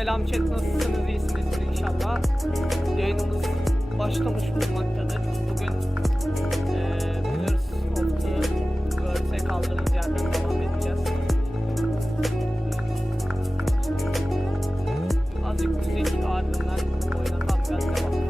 Selam chat, nasılsınız? İyisinizdir inşallah. Yayınımız başlamış bulunmaktadır. Bugün Pillars of the Earth'e kaldığımız yerden devam edeceğiz. Azıcık müzik ardından oyuna tam gaz devam.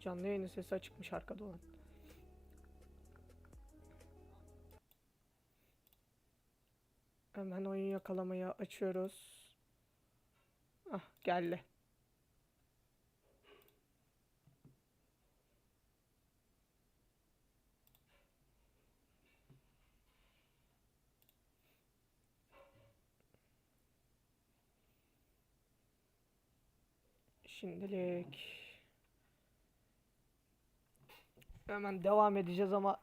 Canlı yayının sesi açıkmış arkada olan. Hemen oyun yakalamayı açıyoruz. Ah, geldi. Şimdilik hemen devam edeceğiz ama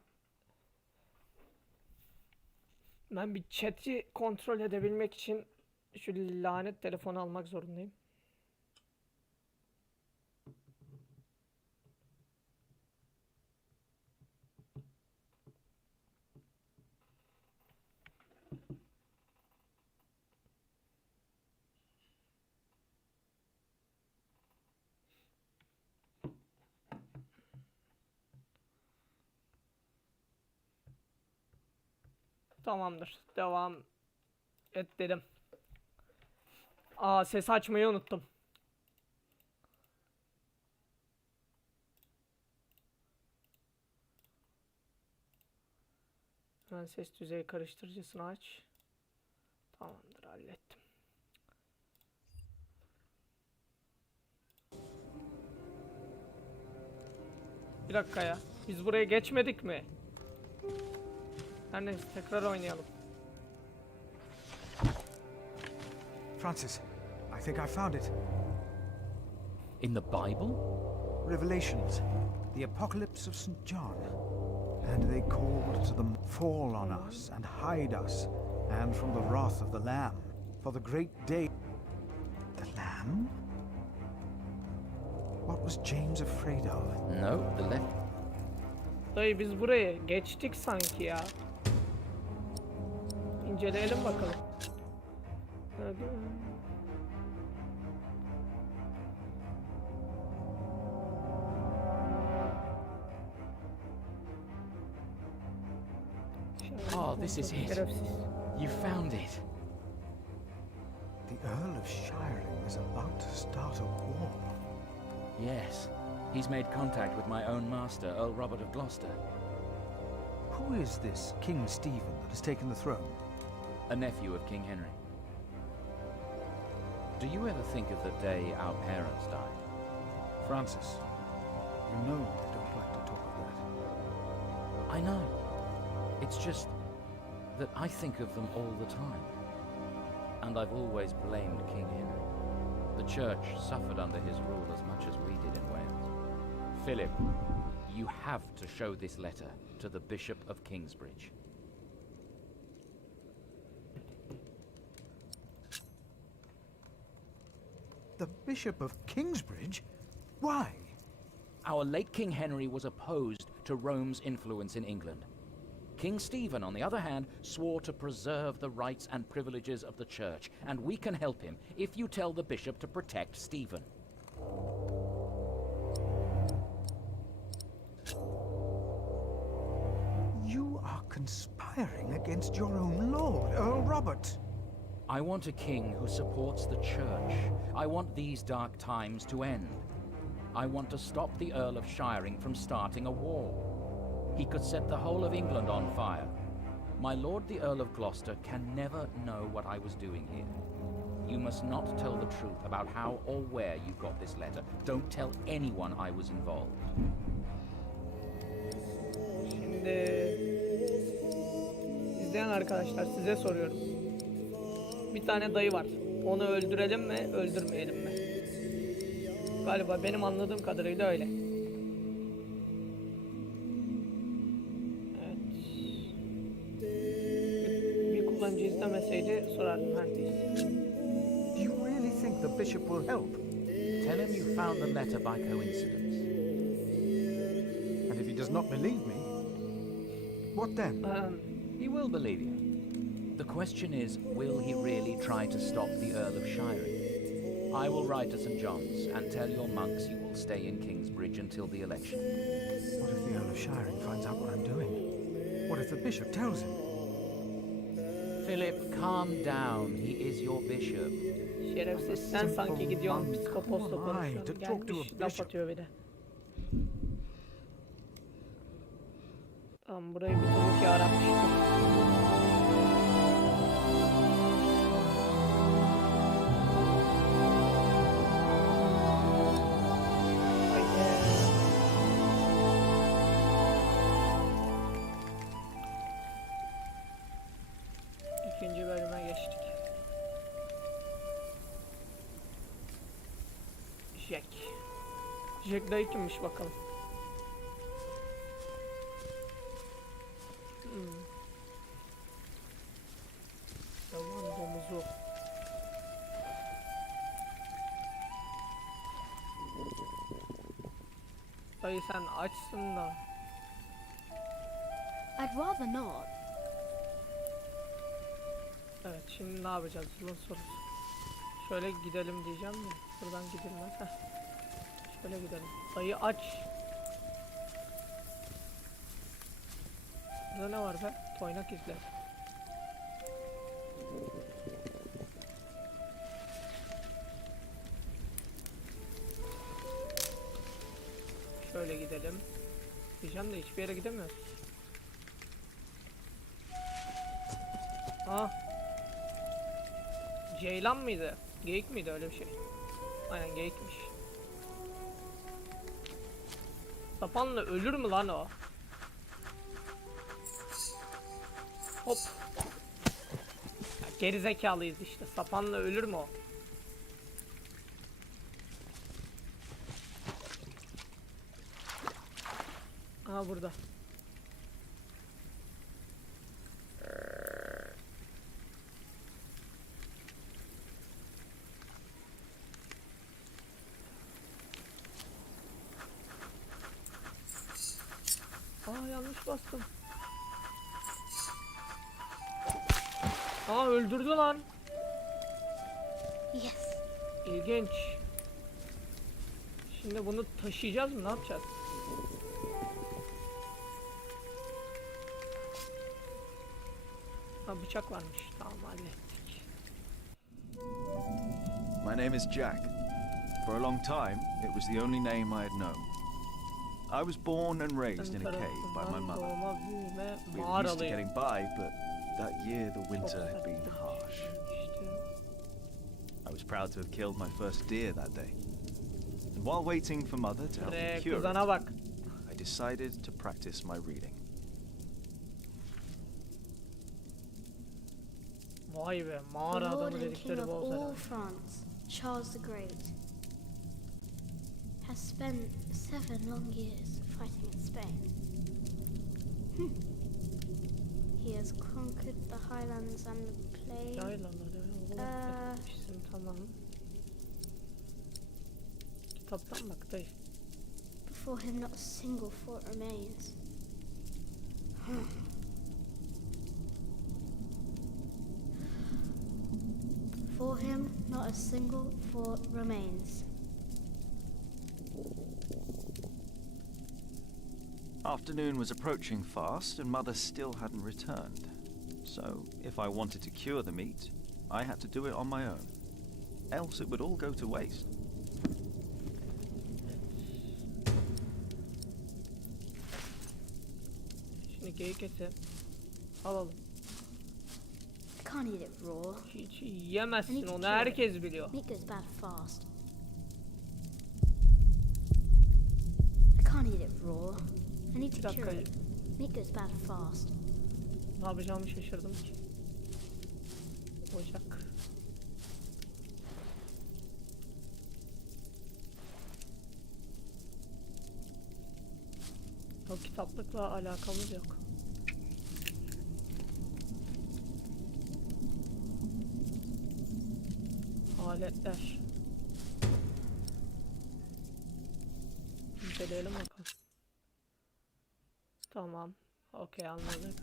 ben bir chat'i kontrol edebilmek için şu lanet telefonu almak zorundayım. Tamamdır. Devam et dedim. Aa, ses açmayı unuttum. Hemen ses düzeyi karıştırıcısını aç. Tamamdır, hallettim. Bir dakika ya. Biz buraya geçmedik mi? Her neyse, tekrar oynayalım. Francis, I think I found it. In the Bible? Revelations, the apocalypse of St. John. And they called to them, fall on us and hide us, and from the wrath of the Lamb, for the great day. The Lamb? What was James afraid of? No, the left. Dayı, biz buraya geçtik sanki ya. İnceleyelim bakalım. Oh, this is it. You found it. The Earl of Shiring is about to start a war. Yes. He's made contact with my own master, Earl Robert of Gloucester. Who is this King Stephen that has taken the throne? a nephew of King Henry. Do you ever think of the day our parents died? Francis, you know I don't like to talk of that. I know. It's just that I think of them all the time. And I've always blamed King Henry. The church suffered under his rule as much as we did in Wales. Philip, you have to show this letter to the Bishop of Kingsbridge. The Bishop of Kingsbridge? Why? Our late King Henry was opposed to Rome's influence in England. King Stephen, on the other hand, swore to preserve the rights and privileges of the church, and we can help him if you tell the bishop to protect Stephen. You are conspiring against your own lord, Earl Robert. I want a king who supports the church. I want these dark times to end. I want to stop the Earl of Shiring from starting a war. He could set the whole of England on fire. My lord the Earl of Gloucester can never know what I was doing here. You must not tell the truth about how or where you got this letter. Don't tell anyone I was involved. Şimdi izleyen arkadaşlar size soruyorum. Bir tane dayı var. Onu öldürelim mi, öldürmeyelim mi? Galiba benim anladığım kadarıyla öyle. Evet. Bir kullanıcı izlemeseydi sorardım herkese. Do you really think the bishop will help? Tell him you found the letter by coincidence. And if he does not believe me, what then? He will believe you. The question is, will he really try to stop the Earl of Shiring? I will ride to St. John's and tell your monks you will stay in Kingsbridge until the election. What if the Earl of Shiring finds out what I'm doing? What if the bishop tells him? Philip, calm down. He is your bishop. Şerefsiz sen sanki gidiyorsun psikoposla Come on, konuşuyorsun. to talk to a Gelmiş laf bishop. atıyor bir de. Tamam burayı bir turluk yaratmıştım. İkinci bölüme geçtik. Jack. Jack dayı kimmiş bakalım. Yalan domuzu. Dayı sen açsın da. I'd rather not. Evet şimdi ne yapacağız yılın sorusu. Şöyle gidelim diyeceğim de buradan gidilmez. Heh. Şöyle gidelim. Dayı aç. Burada ne var be? Toynak izle. Şöyle gidelim. Diyeceğim de hiçbir yere gidemiyoruz. Ah. Ceylan mıydı? Geyik miydi öyle bir şey? Aynen geyikmiş. Sapanla ölür mü lan o? Hop. Ya, gerizekalıyız işte. Sapanla ölür mü o? Aha burada. Aa yanlış bastım. Aa öldürdü lan. Yes. İlginç. Şimdi bunu taşıyacağız mı? Ne yapacağız? Ha bıçak varmış. Tamam hallettik. My name is Jack. For a long time, it was the only name I had known. I was born and raised in a cave by my mother. Doğma büyüme We were used to mağaralıyım. getting by, but that year the winter had been harsh. I was proud to have killed my first deer that day. And while waiting for Mother to help me cure Kızana it, bak. I decided to practice my reading. Vay be, The mağara Lord adamı and King dedikleri of bu all olsa. France, Charles the Great, has spent 7 long years fighting in Spain. He has conquered the highlands and the plain. Yaylaları fethetmişsin, tamam. Kitaptan bak dayı. Before him not a single fort remains. Before him not a single fort remains. Afternoon was approaching fast, and Mother still hadn't returned. So, if I wanted to cure the meat, I had to do it on my own. Else it would all go to waste. Şimdi geyik eti alalım. I can't eat it raw. Hiç yiyemezsin, onu herkes biliyor. Meat goes bad fast. I can't eat it raw. I need Bir to cure dakika, it. Meat goes bad fast. ne yapacağımı şaşırdım ki. Ocak. O kitaplıkla alakamız yok. Aletler. İnceleyelim bakalım. Tamam. Okey, anladık.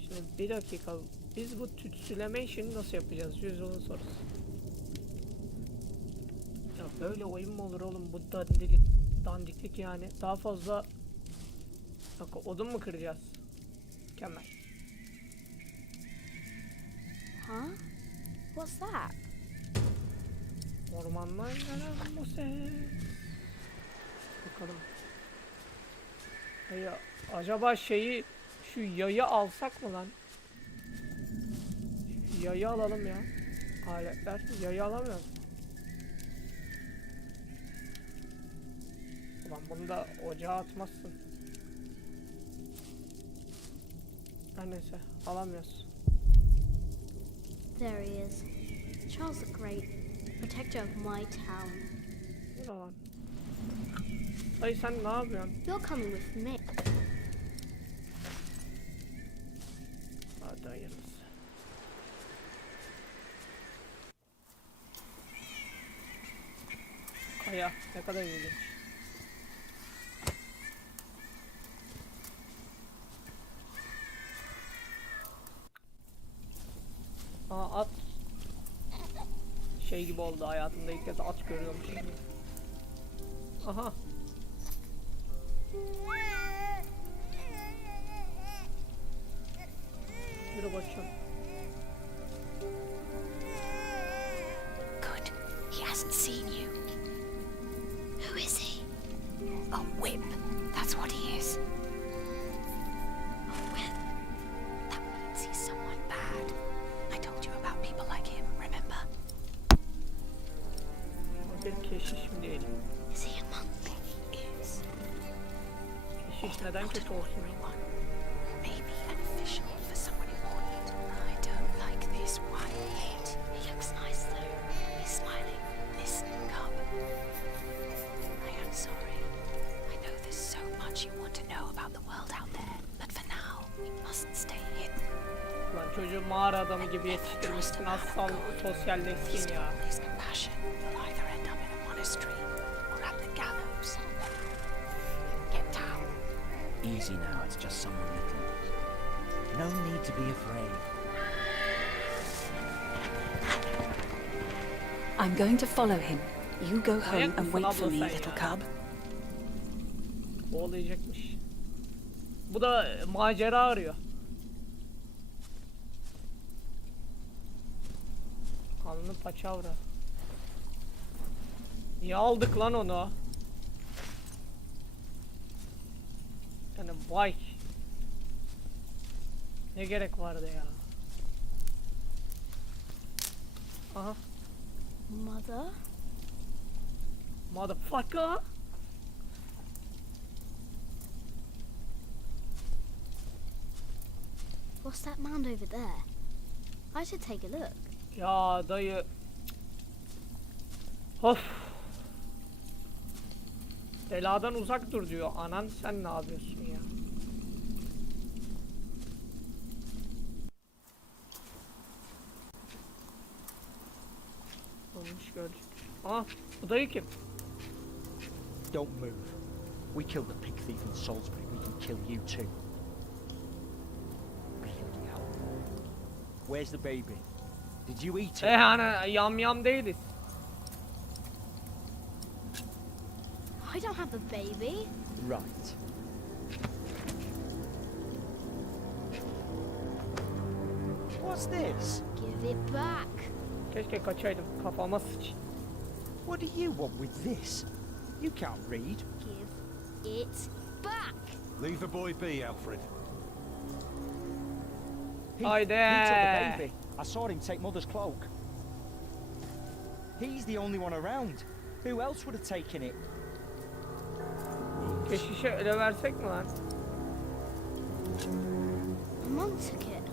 Şimdi bir dakika. Biz bu tütsüleme işini nasıl yapacağız? Yüzyılın sorusu. Ya böyle oyun mu olur oğlum? Bu dandiklik yani. Daha fazla... Bak, odun mu kıracağız? Mükemmel. Huh? What's that? Ormandan gelen bu ses. Bakalım. Ya, acaba şu yayı alsak mı lan? Şu yayı alalım ya. Aletler. Yayı alamıyoruz. Ulan bunu da ocağa atmazsın. Her neyse, alamıyoruz. There he is. Charles the Great, protector of my town. Bu da lan. Dayı sen ne yapıyorsun? You're coming with me. Hadi hayırlısı. Kaya ne kadar ilginç. Aa, at. Şey gibi oldu, hayatımda ilk kez at görüyormuş gibi. Aha. Yürü bakayım. Good. He hasn't seen you. Who is he? A whip. That's what he is. A whip. That means he's someone bad. I told you about people like him, remember? O bir keşiş mi diyelim? Is he among them? He is. Keşiş neden kötü olsun? Maybe an official for someone important. I don't like this one bit. He looks nice though. He's smiling. Listen, cub. I am sorry. I know there's so much you want to know about the world out there, but for now, we mustn't stay hidden. Lan çocuğu mağara adamı gibi yetiştirmişsin, az sosyalleşsin ya. His compassion, you'll either end up in a monastery or at the gallows. Get down. Easy now, it's just someone little. No need to be afraid. I'm going to follow him. You go home Manyak and mısın wait for abla me, sen little ya? cub. Boğulayacakmış. Bu da macera arıyor. Kanlı paçavra. Niye aldık lan onu? Yani vay. Ne gerek vardı ya. Aha. Mother? Motherfucker. What's that mound over there? I should take a look. Ya dayı. Of. Beladan uzak dur diyor. Anan sen ne yapıyorsun ya? Olmuş gördük. Aa, bu dayı kim? Don't move. We killed the pig thief in Salisbury. We can kill you too. Bloody hell. Where's the baby? Did you eat it? Ana yam değiliz. I don't have a baby. Right. What's this? Give it back. Keşke kaçaydım. Kafama sıç. What do you want with this? You can't read. Give it back. Leave the boy be, Alfred. He Haydi. took the baby. I saw him take Mother's cloak. He's the only one around. Who else would have taken it? Keşişe ele versek mi lan? A monk took it.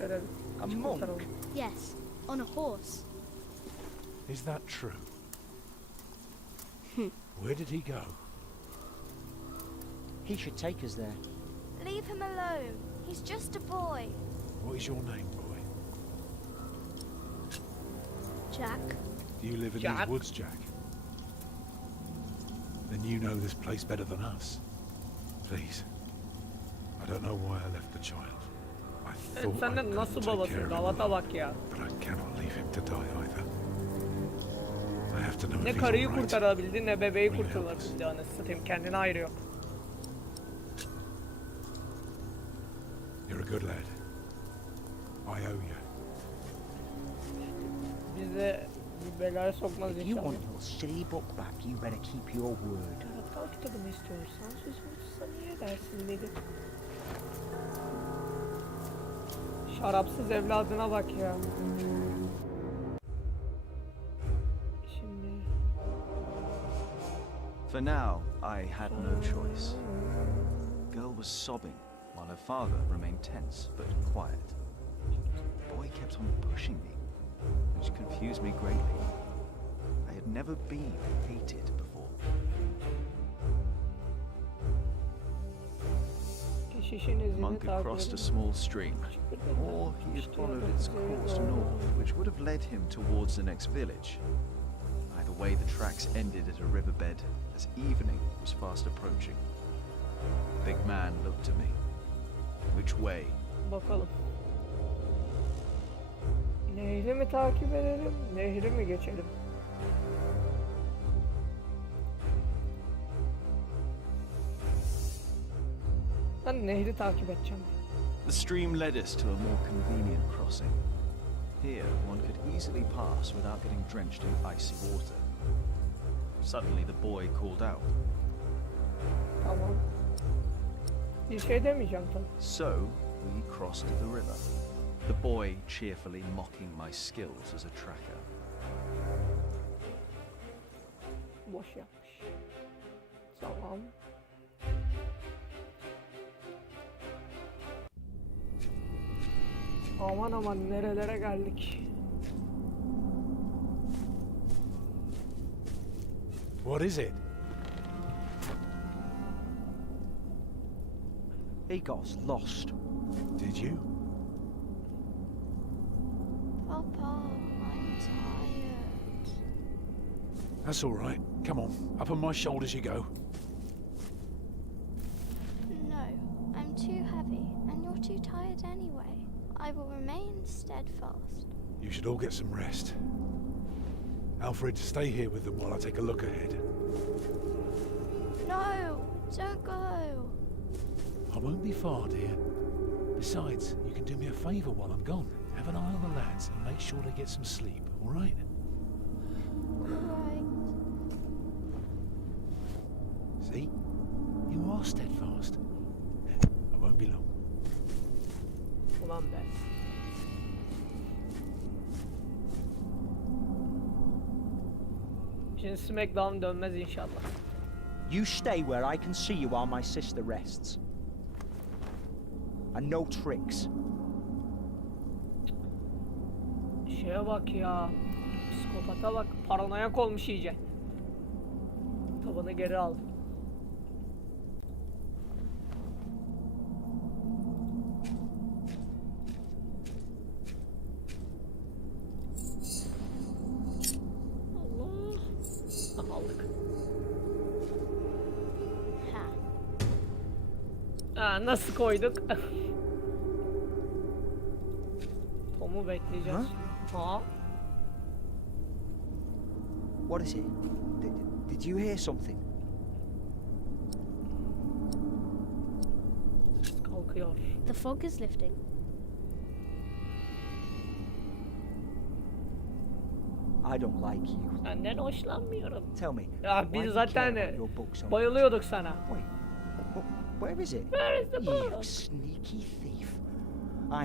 Verelim. A monk? Kurtaralım. Yes, on a horse. Is that true? Where did he go? He should take us there. Leave him alone. He's just a boy. What is your name, boy? Jack. Do you live in Jack. these woods, Jack? Then you know this place better than us. Please. I don't know why I left the child. I Evet, thought sen I'd de come nasıl and take care babasın? of him Galata alone, bak ya. but I cannot leave him to die either. I have to know Ne if he's karıyı all right. kurtarabildi ne bebeği Really kurtarabildi anasını satayım. Kendine ayrı yok. You're a good lad. I owe you. Bize bir belaya sokmaz If you inşallah. want your silly book back, you better keep your word. Taraftar kitabını istiyorsan sözünü tutsan iyi edersin dedi. Şarapsız evladına bak ya. Şimdi For now, I had no choice. The girl was sobbing, while her father remained tense but quiet. The boy kept on pushing me, which confused me greatly. I had never been hated before. keşişin The izini monk had takip crossed a edin. small stream, or he had followed its course north, which would have led him towards the next village. Either way, the tracks ended at a riverbed as evening was fast approaching. The big man looked at me. Which way? Bakalım. Nehri mi takip edelim, nehri mi geçelim? Ben nehri takip edeceğim. The stream led us to a more convenient crossing. Here, one could easily pass without getting drenched in icy water. Suddenly, the boy called out. Tamam. Bir şey demeyeceğim tabii. So, we crossed the river. The boy cheerfully mocking my skills as a tracker. Boş yapmış. Tamam. Aman aman nerelere geldik. What is it? He got us lost. Did you? Papa, I'm tired. That's all right. Come on, up on my shoulders you go. No, I'm too heavy, and you're too tired anyway. I will remain steadfast. You should all get some rest. Alfred, stay here with them while I take a look ahead. No, don't go. I won't be far, dear. Besides, you can do me a favour while I'm gone. Have an eye on the lads and make sure they get some sleep, all right? All right. See? You Ulan be. Şimdi Smackdown dönmez inşallah. You stay where I can see you while my sister rests. And no tricks. Şeye bak ya. Psikopata bak. Paranoyak olmuş iyice. Tabanı geri aldım. Allah. Aldık. Ha, nasıl koyduk? Tom'u bekleyeceğiz. Ha? What is it? Did you hear something? Kalkıyor. The fog is lifting. I don't like you. Senden hoşlanmıyorum. Tell me. Ya why biz do you zaten care about your books on- bayılıyorduk sana. Wait. Where is it? Where is the You book? sneaky thief.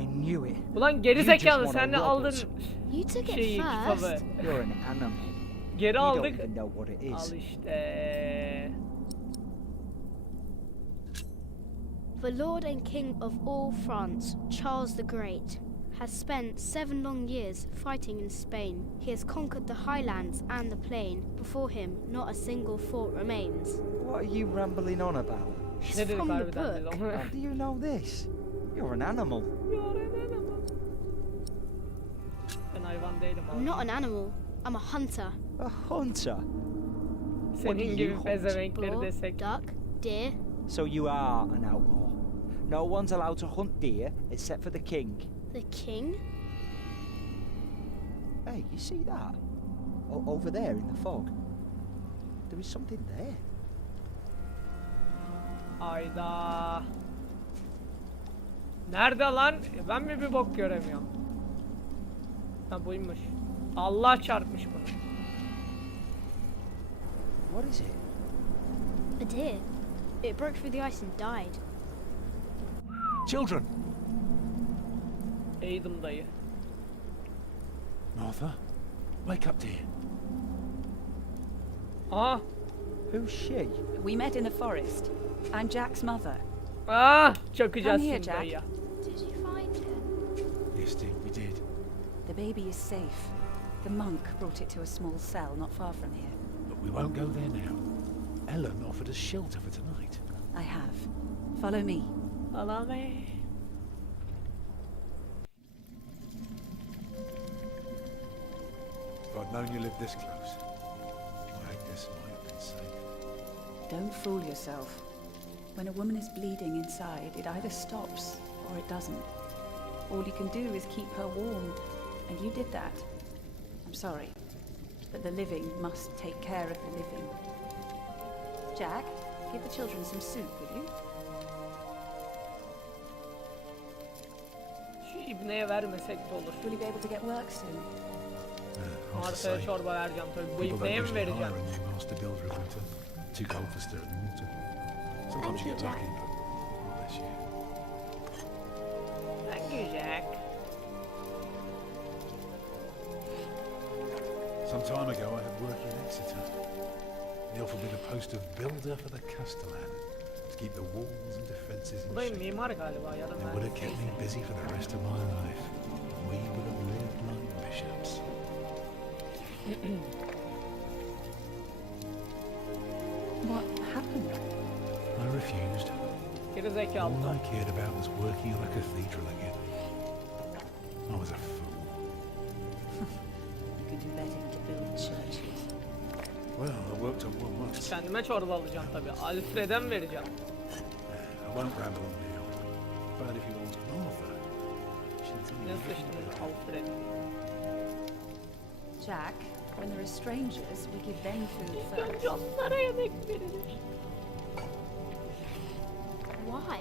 I knew it. Ulan geri You just zekalı wanna sen de rob aldın us. You took it şeyi, kitabı. first. You're an animal. Geri You don't aldık. even know what it is. Al işte. The Lord and King of all France, Charles the Great, has spent 7 long years fighting in Spain. He has conquered the highlands and the plain. Before him, not a single fort remains. What are you rambling on about? It's Ne dedik from the harbiden biz book. ama. How do you know this? You're an animal. Ben hayvan değilim I'm abi. not an animal. I'm a hunter. A hunter. Senin do gibi you hunt? pezevenkleri Boar, desek. duck, deer. So you are an outlaw. No one's allowed to hunt deer except for the king. The king? Hey, you see that? Over there in the fog. There is something there. Ayda. Nerede lan? Ben mi bir bok göremiyorum? Ha buymuş. Allah çarpmış bunu. What is it? A deer. It broke through the ice and died. Children! Eğdim dayı. Martha, wake up, dear. Aha. Who's she? We met in the forest. I'm Jack's mother. Ah, çakacağız Come here, şimdi Jack. dayıya. Did you find him? Yes, dear, we did. The baby is safe. The monk brought it to a small cell not far from here. But we won't go there now. Ellen offered us shelter for tonight. I have. Follow me. Allah be. If I'd known you lived this close, I guess might have been safe. Don't fool yourself. When a woman is bleeding inside, it either stops or it doesn't. All you can do is keep her warm, and you did that. I'm sorry, but the living must take care of the living. Jack, give the children some soup, will you? Şu ibneye vermesek de olur. Will you be able to get work soon? Hard to Marta'ya say. çorba vereceğim tabii. Bu People ibneye don't mi usually vereceğim? hire a new master builder in winter. Too cold for stirring water. Sometimes you get lucky, but not this year. Thank you, Jack. Some time ago I had work in Exeter. They offered me the post of builder for the Castellan, to keep the walls and defences in Bu da shape. mimar galiba ya da It would have kept me mühendis. busy for the rest of my life. We would have lived like bishops. What happened? I refused. Geri zekalı. All I cared about was working on a cathedral again. I was a fool. You could do better than to build churches. Well, I worked on one once. Kendime çorba alacağım tabii. Alfred'e mi vereceğim? I won't ramble on now. But if you want Martha, she'll tell Ne you sıçtınız Alfred? Jack, when there are strangers, we give them food first. Önce onlara yemek verilir. Why?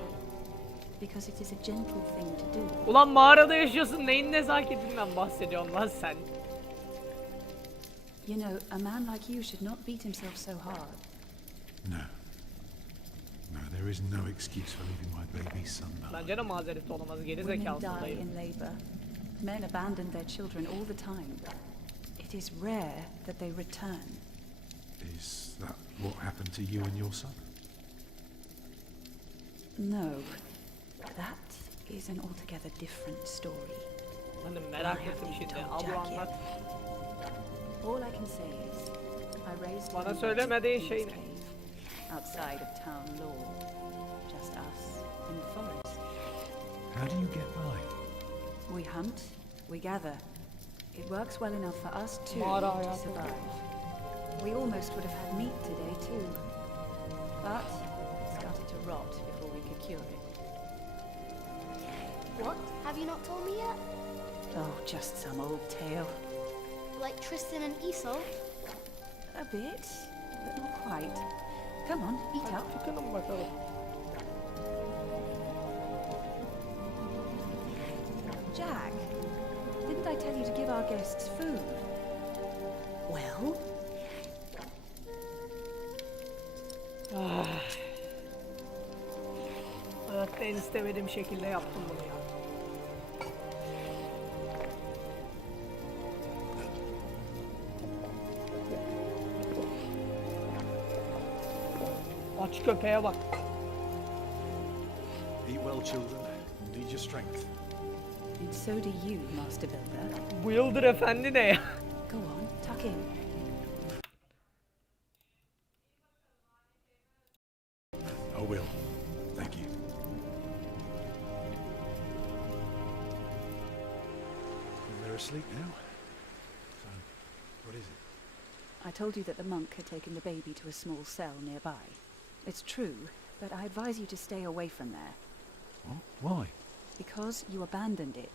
Because it is a gentle thing to do. Ulan mağarada yaşıyorsun. Neyin nezaketinden bahsediyorsun lan sen? You know, a man like you should not beat himself so hard. No. No, there There is no excuse for leaving my baby son behind. Bence de mazereti olamaz. Geri Women zekalısın die dayı. in labor. Men abandon their children all the time. It is rare that they return. Is that what happened to you and your son? No. That is an altogether different story. Ben de merak I have ettim been şimdi. told Abla Jack anlat. All I can say is, I raised Bana him in söylemediğin King's şey ne? Cave, outside of town law. Just us in the forest. How do you get by? We hunt, we gather. It works well enough for us two Mağara to hayatı. survive. We almost would have had meat today too. But it started to rot before we could cure it. What? Have you not told me yet? Oh, just some old tale. Like Tristan and Isolde? A bit, but not quite. Come on, eat up. Çıkın bakalım. Jack, didn't I tell you to give our guests food? Well, Hayatta en istemediğim şekilde yaptım bunu ya. Aç köpeğe bak. Eat well, children. You need your strength. and so do you, Master Builder. Bu yıldır efendi ne ya? Go on, tuck in. I will. Thank you. They're asleep now. So, what is it? I told you that the monk had taken the baby to a small cell nearby. It's true, but I advise you to stay away from there. What? Why? Because you abandoned it.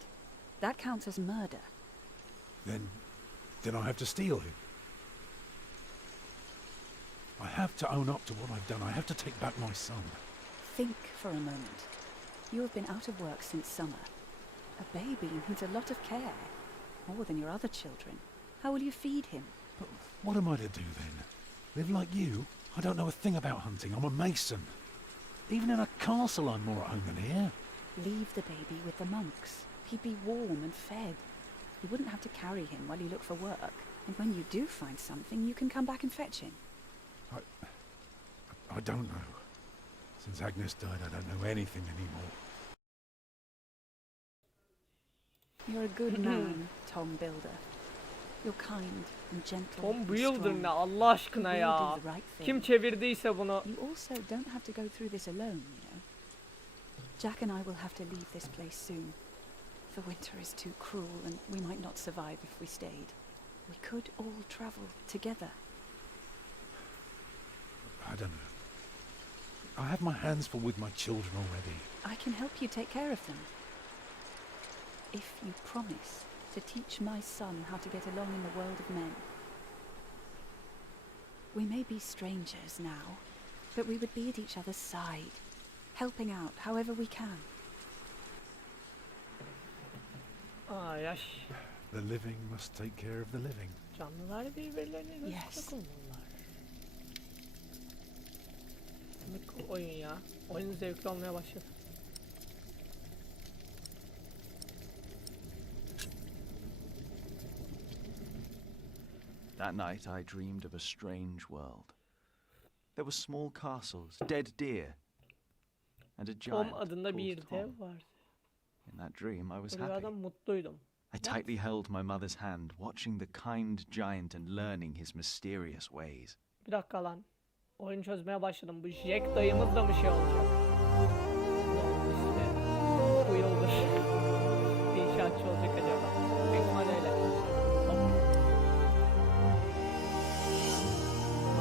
That counts as murder. Then I have to steal him. I have to own up to what I've done. I have to take back my son. Think for a moment. You have been out of work since summer. A baby needs a lot of care, more than your other children. How will you feed him? But what am I to do then? Live like you? I don't know a thing about hunting. I'm a mason. Even in a castle I'm more at home than here. Leave the baby with the monks. He'd be warm and fed. You wouldn't have to carry him while you look for work. And when you do find something, you can come back and fetch him. I don't know. Since Agnes died, I don't know anything anymore. You're a good man, Tom Builder. You're kind and gentle Tom and Builder strong. ne Allah aşkına You ya. do the right thing. Kim çevirdiyse bunu. You also don't have to go through this alone, you know. Jack and I will have to leave this place soon. The winter is too cruel and we might not survive if we stayed. We could all travel together. I don't know. I have my hands full with my children already. I can help you take care of them. If you promise to teach my son how to get along in the world of men. We may be strangers now, but we would be at each other's side, helping out however we can. Aa yaş. The living must take care of the living. Canlılar birbirlerine göz Yes. takılırlar. Demek oyun ya. Oyun zevkli olmaya başladı. That night I dreamed of a strange world. There were small castles, dead deer, and a Tom giant adında bir called dev Tom. var. In that dream I was Bu happy. rüyadan mutluydum. I tightly held my mother's hand, watching the kind giant and learning his mysterious ways. Bir dakika lan. Oyun çözmeye başladım. Bu Jack dayımız da mı şey olacak? Ulan işte bu yıldır inşaatçı olacak acaba? Büyük ihtimalle öyle. Hop.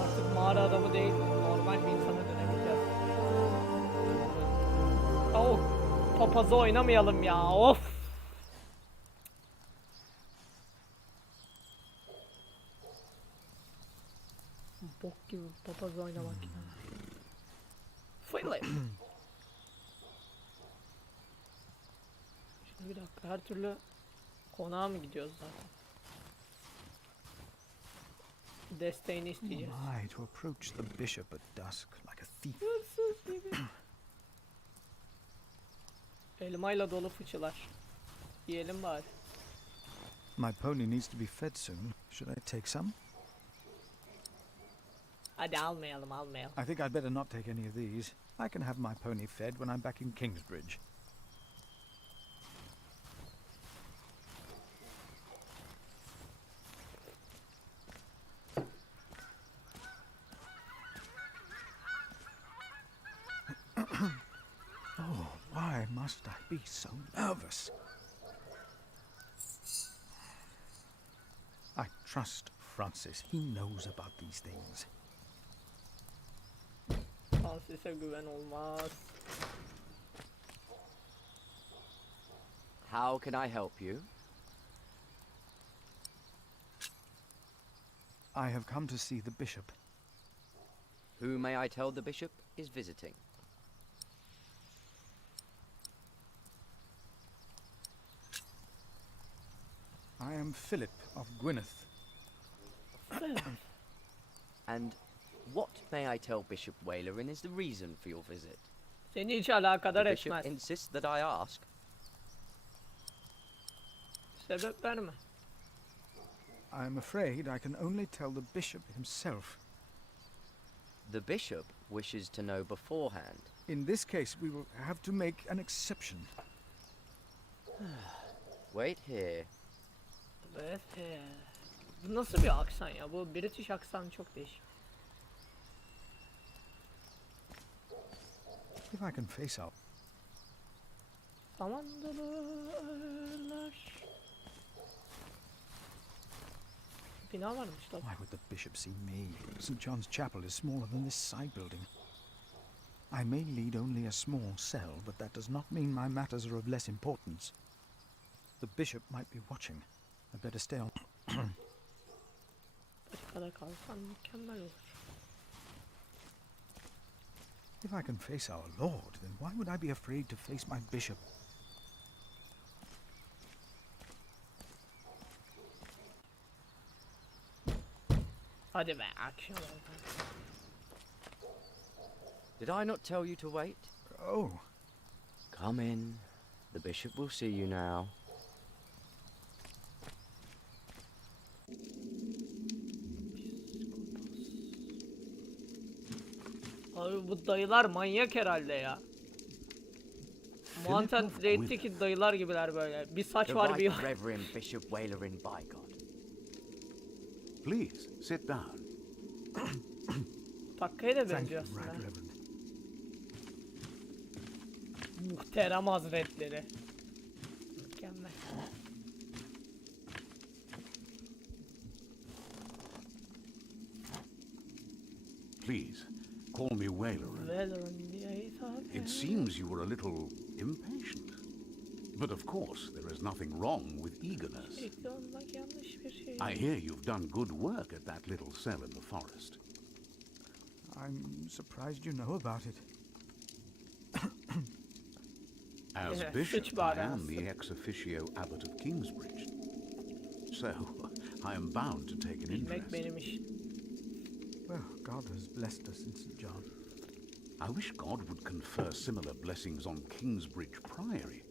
Artık mağara adamı değil, normal bir insana dönebileceğiz. Oh, papazı oynamayalım ya, of! Bok gibi papaz oynamak ya. Fıyle. Şimdi bir dakika, her türlü konağa mı gidiyoruz zaten? Desteğini Who isteyeceğiz. am I to approach the bishop at dusk like a thief? Hırsız. Elmayla dolu fıçılar. Yiyelim bari. My pony needs to be fed soon. Should I take some? Hadi almayalım. I think I'd better not take any of these. I can have my pony fed when I'm back in Kingsbridge. Oh, why must I be so nervous? I trust Francis. He knows about these things. Fransız'a güven olmaz. How can I help you? I have come to see the bishop. Who may I tell the bishop is visiting? I am Philip of Gwynedd. And what may I tell Bishop Walerin is the reason for your visit? Seni hiç alakadar The bishop etmez. insists that I ask. Sebep verme. I am afraid I can only tell the bishop himself. The bishop wishes to know beforehand. In this case, we will have to make an exception. Wait here. Evet. Bu nasıl bir aksan ya? Bu British aksan çok değişik. If I can face out. Samandılar. Bina varmış lan. Why would the bishop see me? St. John's Chapel is smaller than this side building. I may lead only a small cell, but that does not mean my matters are of less importance. The bishop might be watching. I'd better stay on. Patikada kalsam mükemmel olur. If I can face our Lord, then why would I be afraid to face my bishop? Hadi be akşam oldu. Did I not tell you to wait? Oh, Come in. The bishop will see you now. Abi bu dayılar manyak herhalde ya. Mountain Trade'deki dayılar gibiler böyle. Bir saç The var bir Right yok. Reverend Bishop Walerin Bygod. Please, sit down. Takkaya da thank you, benziyor Right aslında. Reverend. Muhterem hazretleri. Mükemmel. Please, call me Walerin. Valoran diye hitap It et. seems you were a little impatient. But of course, there is nothing wrong with eagerness. Bekle olmak yanlış bir şey. I hear you've done good work at that little cell in the forest. I'm surprised you know about it. As Yeah, bishop, such I bad am ass. the ex-officio abbot of Kingsbridge. So, I am bound to take an Bilmek interest. benim işim. Well, God has blessed us in St. John. I wish God would confer similar blessings on Kingsbridge Priory.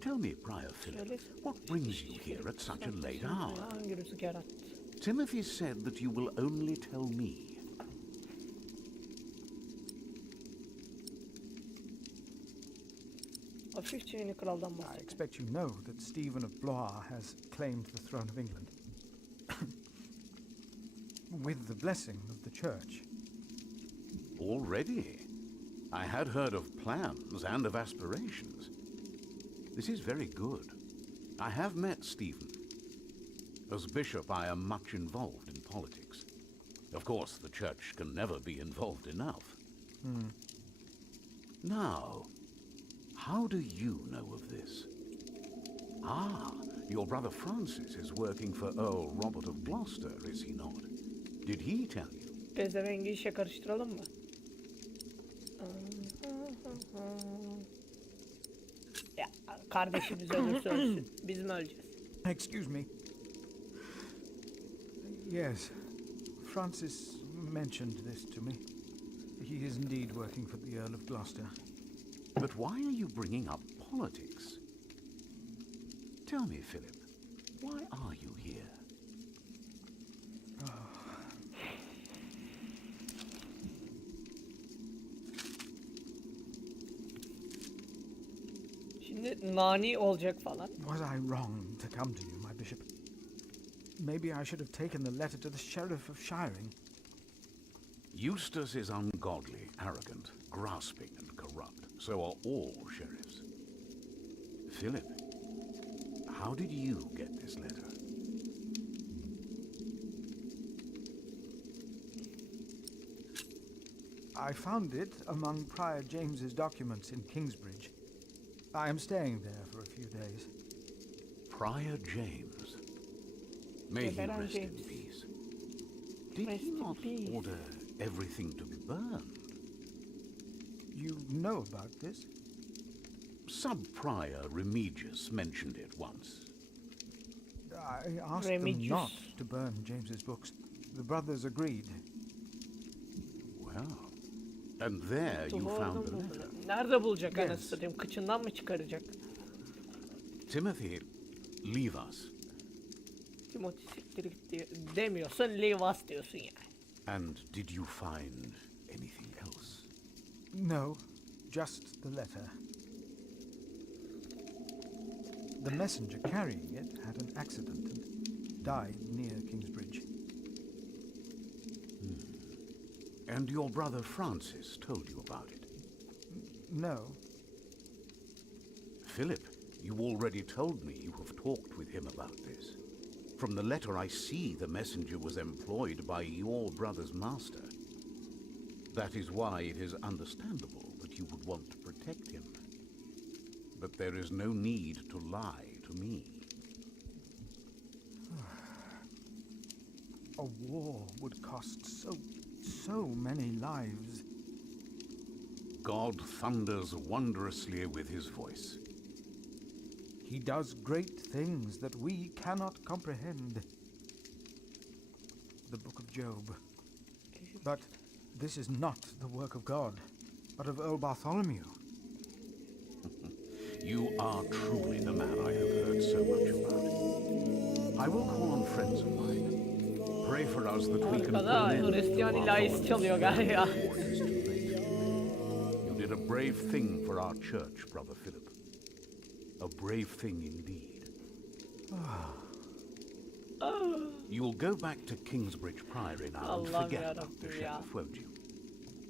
Tell me, Prior Philip, what brings you here at such a late hour? Hangi rüzgar attı? Timothy said that you will only tell me. Hafifçe yeni kraldan I bahsediyor. expect you know that Stephen of Blois has claimed the throne of England. With the blessing of the church. Already? I had heard of plans and of aspirations. This is very good. I have met Stephen. As bishop, I am much involved in politics. Of course, the church can never be involved enough. Now, how do you know of this? Ah, your brother Francis is working for Earl Robert of Gloucester, is he not? Did he tell you? Pezevengi işe karıştıralım mı? Ya kardeşimiz ölürse ölsün. Biz mi öleceğiz? Excuse me. Yes, Francis mentioned this to me. He is indeed working for the Earl of Gloucester. But why are you bringing up politics? Tell me, Philip, why are you here? Şimdi nani olacak falan. Was I wrong to come to you, my bishop? Maybe I should have taken the letter to the Sheriff of Shiring. Eustace is ungodly, arrogant, grasping and corrupt. So are all sheriffs. Philip, how did you get this letter? I found it among Prior James's documents in Kingsbridge. I am staying there for a few days. Prior James. May he Reverend rest James. in peace. Did Rest he in not peace. order everything to be burned? You know about this? Sub-Prior Remigius mentioned it once. I asked Remigius. them not to burn James's books. The brothers agreed. Well, and there you found the letter. Nerede bulacak Yes. anasını satayım? Kıçından mı çıkaracak? Timothy, leave us. Timothy siktir git demiyorsun, leave us diyorsun yani. And did you find anything else? No, just the letter. The messenger carrying it had an accident and died near Kingsbridge. And your brother Francis told you about it? No, Philip, you already told me you have talked with him about this. From the letter I see the messenger was employed by your brother's master. That is why it is understandable that you would want to protect him. But there is no need to lie to me. a war would cost so many lives. God thunders wondrously with his voice. He does great things that we cannot comprehend. The Book of Job. But this is not the work of God, but of Earl Bartholomew. You are truly the man I have heard so much about. I will call on friends of mine. Pray for us that we can put Arkada an end to Hristiyan our ilahisi thoughts çalıyor galiba. before it is too late. You did a brave thing for our church, Brother Philip. A brave thing indeed. You'll go back to Kingsbridge Priory now and Allah'ım forget about yarabbim the ya. sheriff, won't you?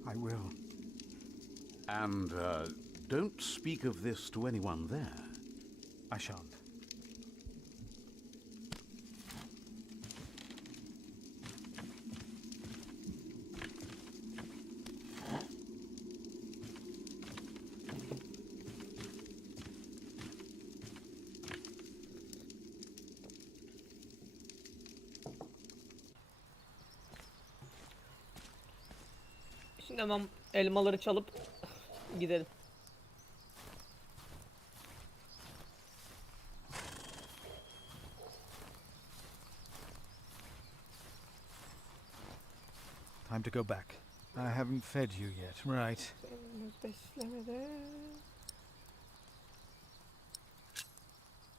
I will. And don't speak of this to anyone there. I shan't. Şimdi hemen elmaları çalıp gidelim. Time to go back. I haven't fed you yet, right? Beslemede.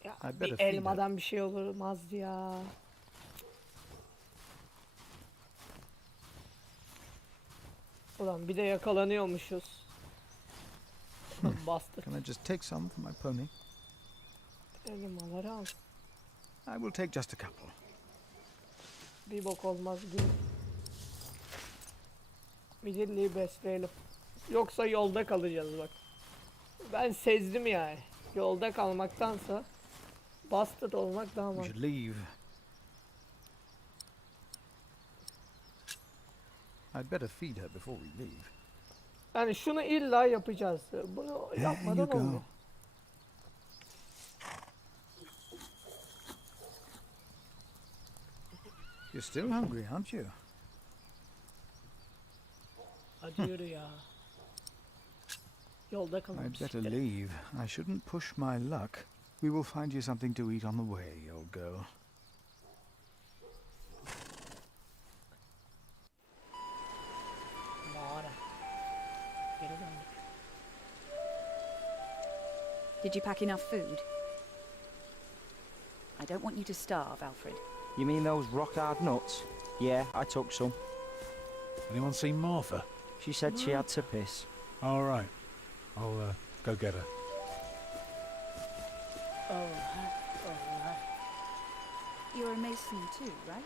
Ya I bir better feed her. elmadan bir şey olmaz ya. Ulan bir de yakalanıyormuşuz. Bastık. Can I just take some for my pony? Elmaları al. I will take just a couple. Bir bok olmaz gibi. Midilliyi besleyelim. Yoksa yolda kalacağız bak. Ben sezdim yani. Yolda kalmaktansa bastard olmak daha We mantıklı. should leave. I'd better feed her before we leave. Yani şunu illa yapacağız. Bunu There yapmadan you go. olmuyor. You're still hungry, aren't you? Hadi yürü ya. Yolda kalın I'd better bisiklet. leave. I shouldn't push my luck. We will find you something to eat on the way, old girl. Mağara. Did you pack enough food? I don't want you to starve, Alfred. You mean those rock-hard nuts? Yeah, I took some. Anyone seen Martha? She said she had to piss. All right. I'll go get her. You're a mason too, right?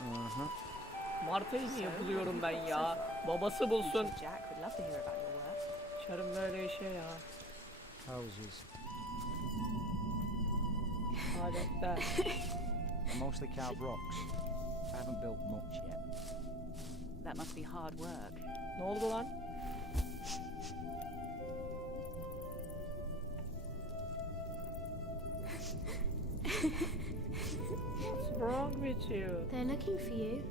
Uh-huh. Marta'yı niye buluyorum ben ya? Babası bulsun. Jack would love to hear about your work. Çarım böyle işe ya. Houses. Adetler. They're mostly carved rocks. I haven't built much yet. That must be hard work. Ne oldu lan? What's wrong with you? They're looking for you.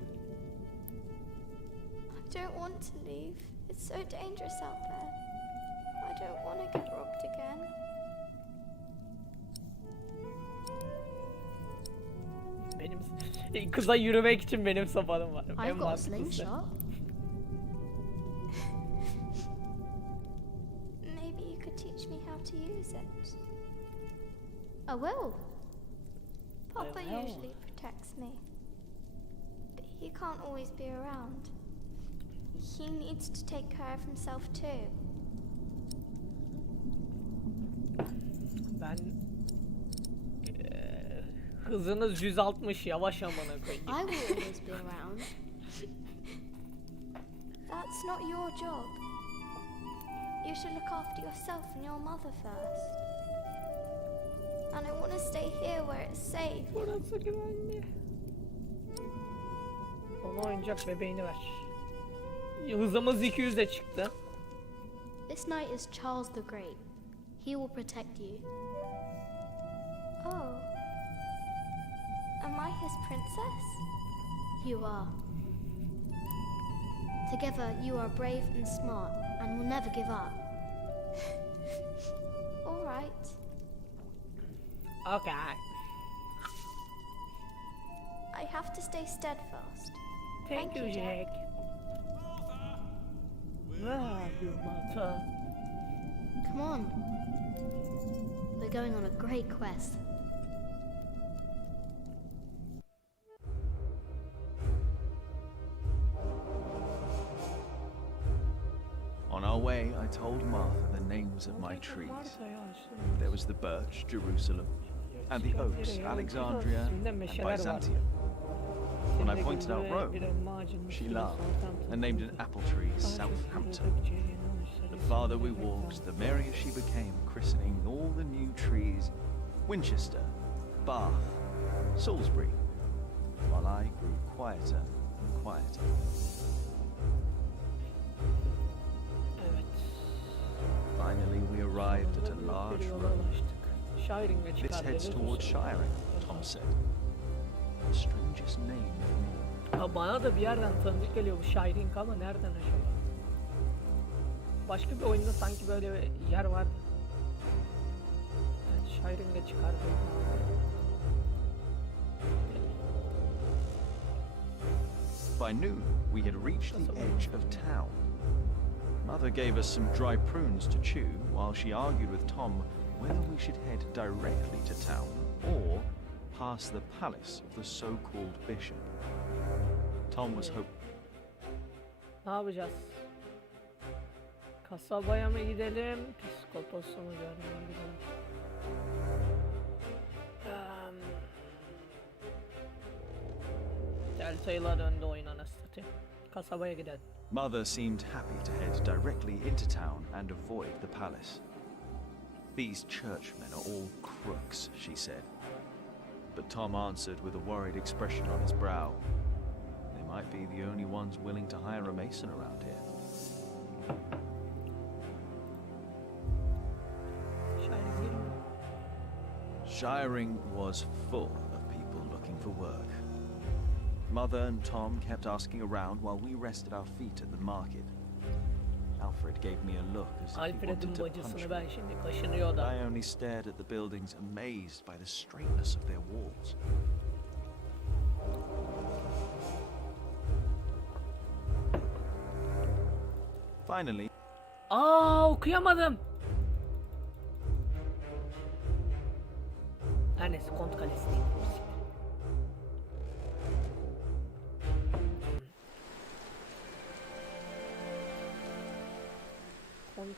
I don't want to leave. It's so dangerous out there. I don't want to get robbed again. Benim kıza yürümek için benim sapanım var. I've En got a mantıklısı. slingshot. Maybe you could teach me how to use it. I will. Papa will. usually protects me. But he can't always be around. He needs to take care of himself too. Ben hızınız 160 yavaş amına koyayım. I will always be around. That's not your job. You should look after yourself and your mother first. And I want to stay here where it's safe. Burası güvenli. Ona oyuncak bebeğini ver. Hızımız 200'e çıktı. This knight is Charles the Great. He will protect you. Oh. Am I his princess? You are. Together, you are brave and smart and will never give up. All right. Okay. I have to stay steadfast. Thank you, Jack. Where you, Martha? Come on. We're going on a great quest. On our way, I told Martha the names of my trees. There was the birch, Jerusalem, and the oaks, Alexandria and Byzantium. When I pointed out Rome, she laughed and named an apple tree Southampton. The farther we walked, the merrier she became, christening all the new trees Winchester, Bath, Salisbury, while I grew quieter and quieter. Finally, we arrived at a large road. This heads towards Shiring, Tom said. The strangest name of all. Ha, bana da bir yerden tanıdık geliyor bu Shiring ama nereden acaba? Başka bir oyunda sanki böyle bir yer vardı. Evet, Shiring'e çıkardı. By noon, we had reached the edge of town. Mother gave us some dry prunes to chew while she argued with Tom whether we should head directly to town or past the palace of the so-called bishop. Tom was hoping. Ne yapacağız? Kasabaya mı gidelim? Psikoposu mu görmeye gidelim? Delta'yla döndü oyun anasını satayım. Kasabaya gidelim. Mother seemed happy to head directly into town and avoid the palace. These churchmen are all crooks, she said. But Tom answered with a worried expression on his brow. They might be the only ones willing to hire a mason around here. Shiring was full of people looking for work. Mother and Tom kept asking around while we rested our feet at the market. Alfred gave me a look as if he Alfred'in wanted to punch bacısını me. ben şimdi kaşınıyor da. I only stared at the buildings, amazed by the straightness of their walls. Finally, Aa, okuyamadım. Her neyse Kont Kalesi değil. Kont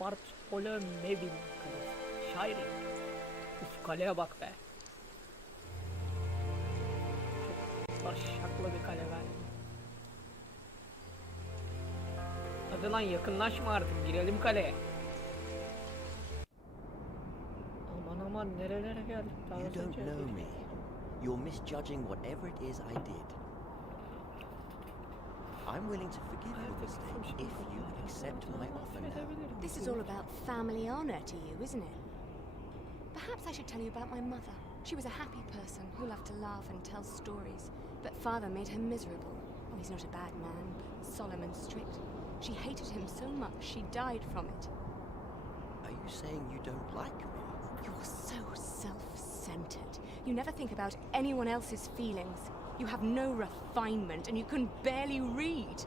Bartolomew'in kalesi. Şairi. Uf, kaleye bak be. Çok taşaklı bir kale be. Hadi lan yakınlaşma artık, girelim kaleye. Aman aman, nerelere geldik daha You don't önce. know me. You're misjudging whatever it is I did. I'm willing to forgive your mistake if you accept my offer now. This is all about family honor to you, isn't it? Perhaps I should tell you about my mother. She was a happy person who loved to laugh and tell stories, but father made her miserable. Oh, he's not a bad man, but solemn and strict. She hated him so much she died from it. Are you saying you don't like me? You're so self-centered. You never think about anyone else's feelings. You have no refinement and you can barely read.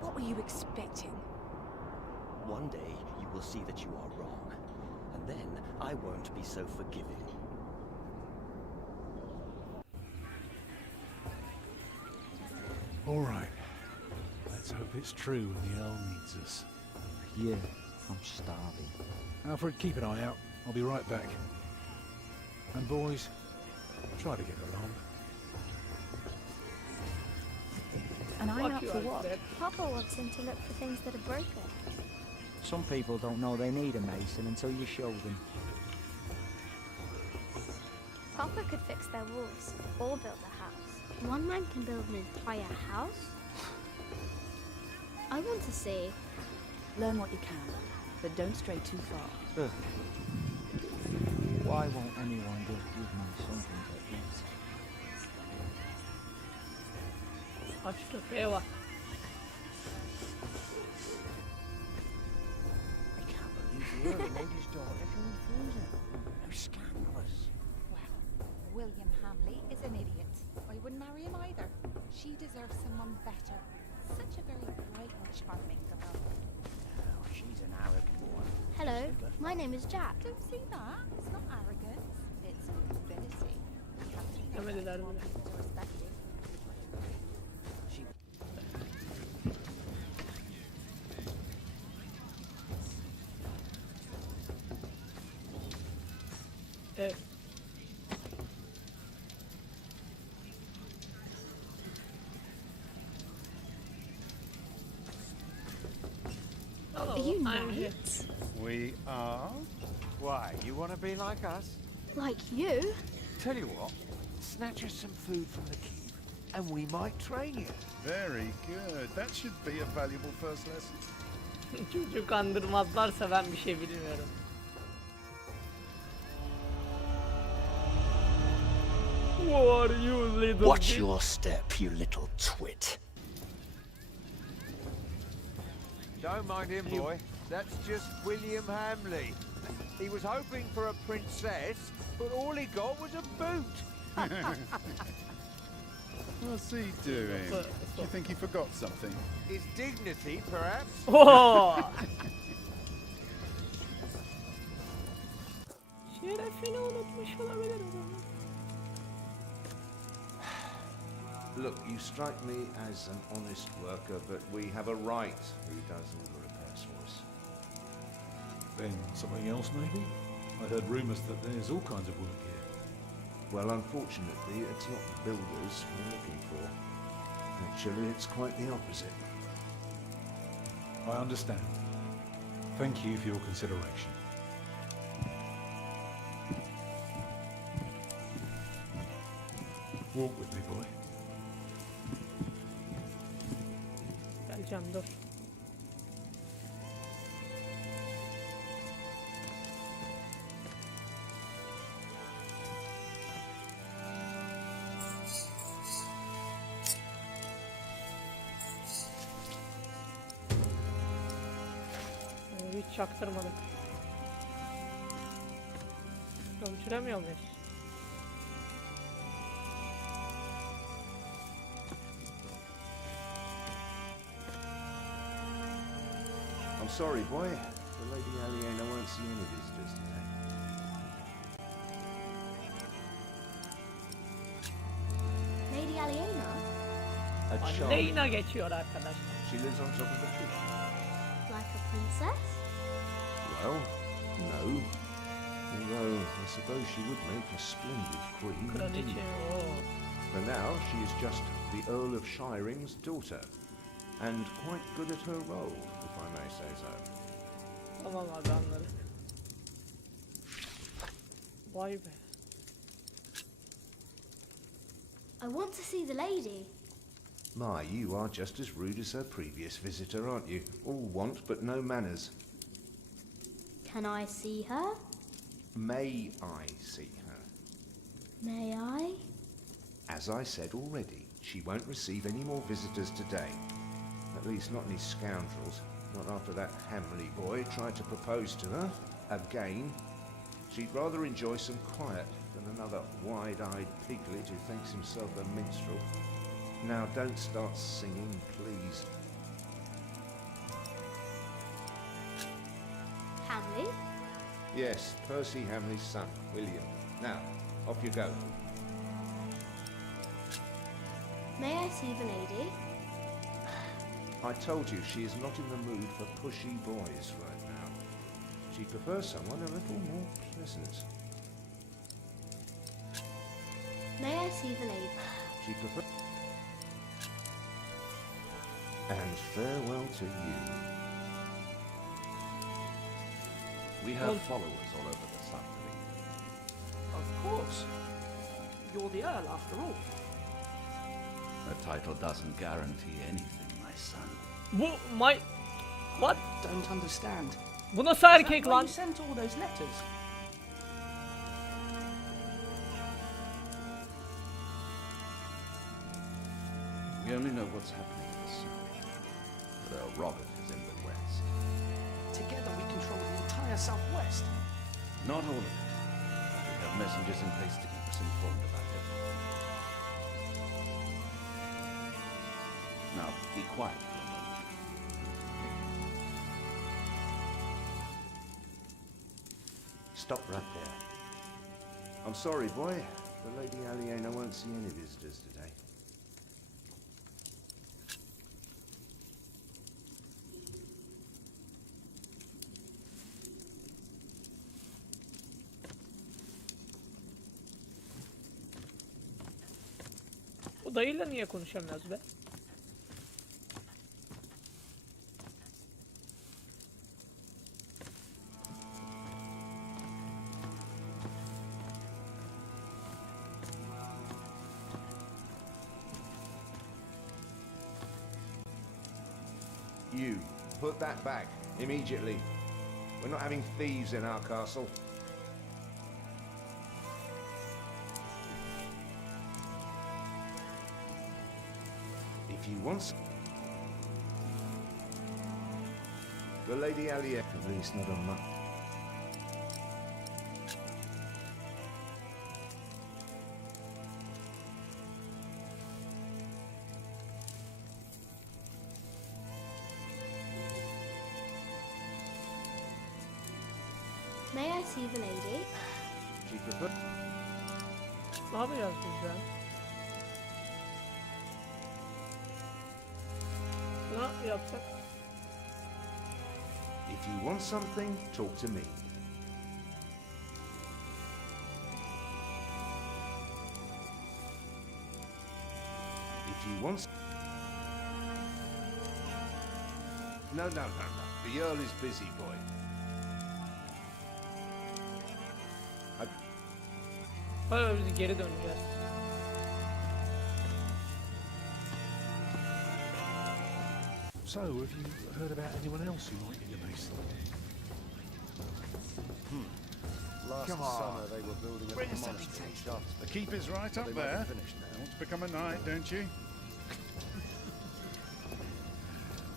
What were you expecting? One day you will see that you are wrong, and then I won't be so forgiving. All right. Let's hope it's true and the Earl needs us. Yeah, I'm starving. Alfred, keep an eye out. I'll be right back. And boys, try to get along. And I'm Fuck up you, for what? Alfred. Papa wants him to look for things that are broken. Some people don't know they need a mason until you show them. Papa could fix their walls or build a house. One man can build an entire house? I want to see. Learn what you can, but don't stray too far. Ugh. Why won't anyone just give me something to eat? Aç köpeğe bak. I can't believe the Earl made his daughter to refuse him. How scandalous. Well, William Hamley is an idiot. I wouldn't marry him either. She deserves someone better. Such a very bright and charming girl. Oh, she's an arrogant one. Hello, my name is Jack. Don't see that. It's not arrogance. It's ability. You have to know Demediler that you want bile. people to respect you. She Evet. Are you I'm here. knights? We are? Why, you want to be like us? Like you? Tell you what, snatch us some food from the keep, and we might train you. Very good. That should be a valuable first lesson. Çocuk kandırmazlarsa ben bir şey bilmiyorum. Who are you, little Watch bitch? your step, you little twit. Don't mind him, boy. That's just William Hamley. He was hoping for a princess, but all he got was a boot. What's he doing? Do you think he forgot something? His dignity, perhaps? Oo! Şerefini unutmuş olabilir adam. Look, you strike me as an honest worker, but we have a right who does all the repairs for us. Then something else, maybe? I heard rumours that there's all kinds of work here. Well, unfortunately, it's not builders we're looking for. Actually, it's quite the opposite. I understand. Thank you for your consideration. Walk with me, boy. Geleceğim, dur. Hiç çaktırmadık. Gömçüremiyor muyuz? I'm sorry, boy. The Lady Aliena won't see any visitors today. A Anne charming yine geçiyor arkadaşlar. She lives on top of the tree. Like a princess? Well, no. Although I suppose she would make a splendid queen. Kraliçe indeed. o. For now, she is just the Earl of Shiring's daughter, and quite good at her role, if I may say so. Tamam abi anladık. Vay be. I want to see the lady. My, you are just as rude as her previous visitor, aren't you? All want but no manners. Can I see her? May I see her? May I? As I said already, she won't receive any more visitors today. At least not any scoundrels. Not after that Hamley boy tried to propose to her. Again. She'd rather enjoy some quiet than another wide-eyed piglet who thinks himself a minstrel. Now don't start singing, please. Hamley? Yes, Percy Hamley's son, William. Now, off you go. May I see the lady? I told you she is not in the mood for pushy boys right now. She prefers someone a little more pleasant. May I see the lady? She prefers... And farewell to you. We have followers all over the submarine. Of course. You're the Earl after all. A title doesn't guarantee anything, my son. What? Don't understand. Bu nasıl erkek Is that why lan? you sent all those letters? We only know what's happening in the south. But Earl Robert is in the west. Together we control the entire southwest. Not all of it. We have messengers in place to keep us informed about everything. Now, be quiet for a moment. Stop right there. I'm sorry, boy. The Lady Aliena won't see any visitors today. Bu dayıyla niye konuşamıyoruz be? You, put that back, immediately. We're not having thieves in our castle. If you want... The Lady Aliena, at least not on my... May I see the lady? She prefer... Ne yapacağız biz ya? Ne yapsak? If you want something, talk to me. If you want... No. The Earl is busy, boy. Böyle biz geri döneceğiz. So, have you heard about anyone else who might be the mason? Last Come on. summer they were building a Bring us something monastery in tasty. Shaftesbury. The keep is right They up might there. be finished now. Want to become a knight, don't you?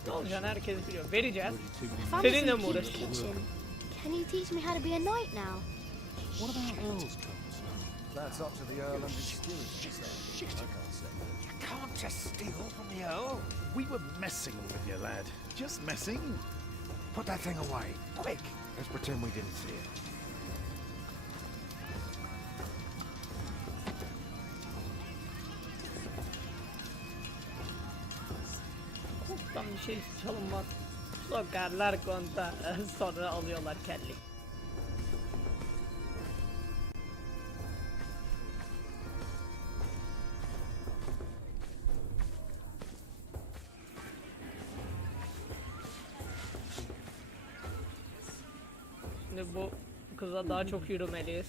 Ne olacağını herkes biliyor. Vereceğiz. If I'm Seninle in mi the uğraşacağız? kitchen, can you teach me how to be a knight now? What about Earl's Castle? That's up to the Earl and his security, sir. I can't say. You can't just steal from the Earl. We were messing with you, lad. Just messing. Put that thing away, quick. Let's pretend we didn't see it. bir şey çalınmaz. Sokarlar konta sonra alıyorlar kelleyi. Şimdi bu kıza daha çok yürümeliyiz.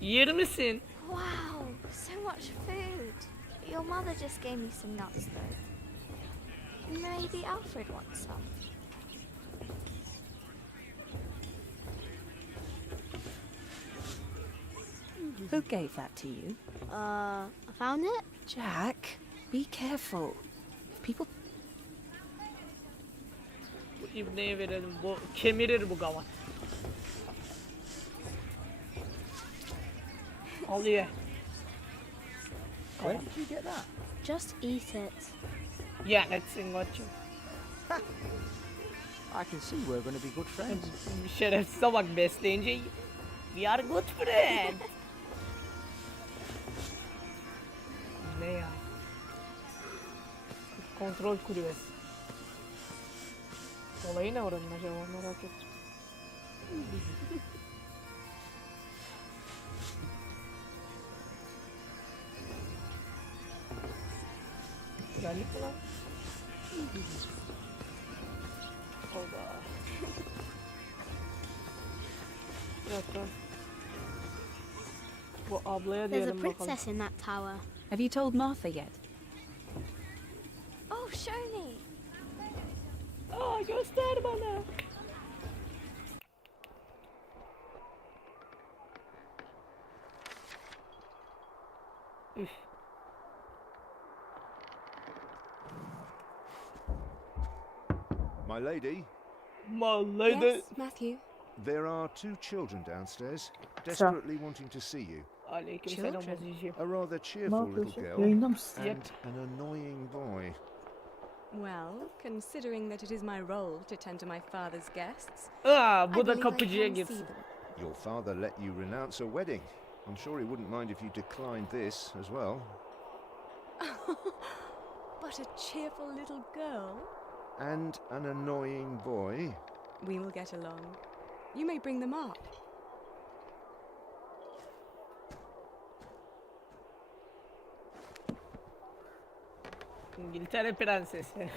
Yer misin? Wow, so much food. Your mother just gave me some nuts though. Maybe Alfred wants some. Who gave that to you? I found it. Jack, be careful. People. Bu ibneye verelim. Bu kemirir bu gavat. Al ye. Where did you get that? Just eat it. Yeah, etsin koçum. I can see we're going to be good friends. Şerefsize bak besleyince we are good friend. Ne ya? Kontrol kulübesi. Olayı ne oranın acaba merak ettim. Güzellik mi lan? Oba. Yok lan. Bu ablaya There's a diyelim bakalım. princess in that tower. Have you told Martha yet? Oh, show me. Aa göster bana. Üf. My lady, Mallaydı. Yes, Matthew. there are two children downstairs, desperately wanting to see you. Aleykümselam Children. azizciğim. A rather cheerful little girl Yayında mısın? Yep. and an annoying boy. Well, considering that it is my role to tend to my father's guests, Aa bu I da believe I kapıcıya can see gitsin. them. Your father let you renounce a wedding. I'm sure he wouldn't mind if you declined this as well. But a cheerful little girl. And an annoying boy. We will get along. You may bring them up. İngiltere prensesi.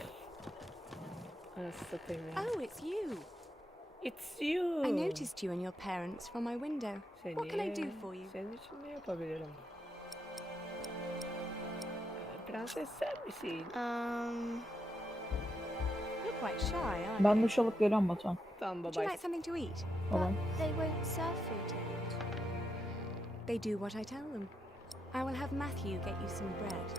Nasıl satayım ya? Oh, it's you. It's you. I noticed you and your parents from my window. What can I do for you? Senin için ne yapabilirim? Prenses sen misin? You're quite shy, aren't Ben you? duş alıp geliyorum Batuhan. Tamam Would you babay. like something to eat? Baba. They won't serve food yet. They do what I tell them. I will have Matthew get you some bread.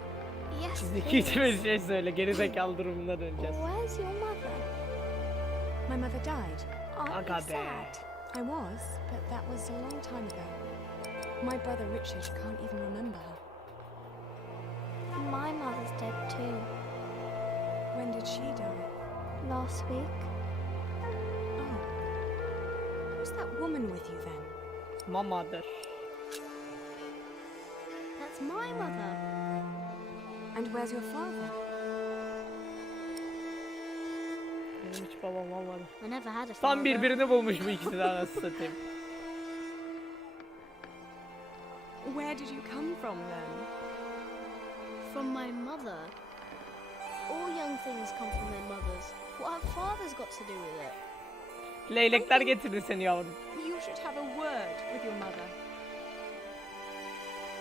Yes, Çizdeki please. hiçbir şey söyle. Gerizekalı durumuna döneceğiz. Where's your mother? My mother died. Aren't Aga you be. sad? I was, but that was a long time ago. My brother Richard can't even remember her. My mother's dead too. When did she die? Last week. Oh. Who's that woman with you then? Mamadır. That's my mother. And where's your father? Benim hiç babam olmadı. I never had a father. Tam birbirini bulmuş bu ikisi de anasını satayım. Where did you come from then? From my mother. All young things come from their mothers. What have fathers got to do with it? Leylekler getirin seni yavrum. You should have a word with your mother.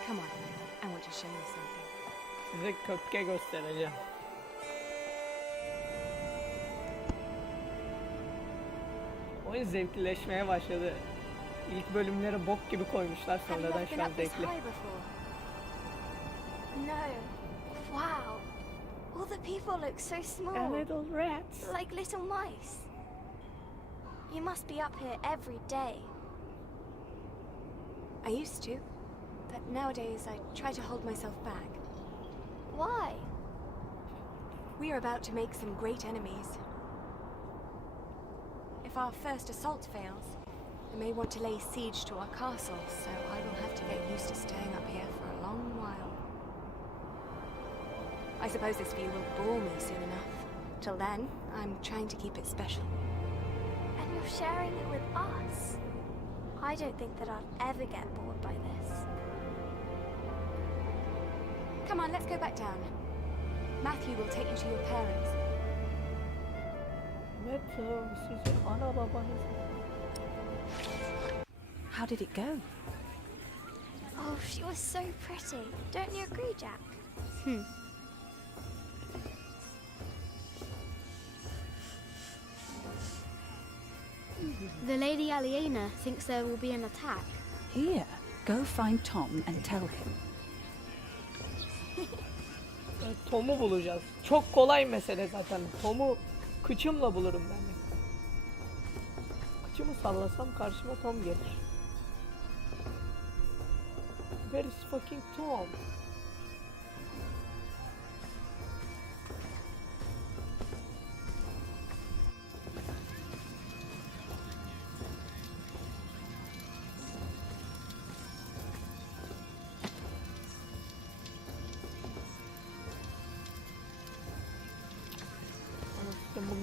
Come on, I want to show you something. Size köpke göstereceğim. Oyun zevklileşmeye başladı. İlk bölümleri bok gibi koymuşlar, Have you sonradan ever been şu an up this zevkli. high before? No. Wow. All the people look so small. Little rats. Like little mice. You must be up here every day. I used to, but nowadays I try to hold myself back. Why? We are about to make some great enemies. If our first assault fails, they may want to lay siege to our castle, so I will have to get used to staying up here for a long while. I suppose this view will bore me soon enough. Till then, I'm trying to keep it special. And you're sharing it with us. I don't think that I'll ever get bored by this. Come on, let's go back down. Matthew will take you to your parents. Sizin ana babanız. How did it go? Oh, she was so pretty. Don't you agree, Jack? The Lady Aliena thinks there will be an attack. Here, go find Tom and tell him. Tom'u bulacağız. Çok kolay mesele zaten. Tom'u kıçımla bulurum ben de. Kıçımı sallasam karşıma Tom gelir. Where is fucking Tom?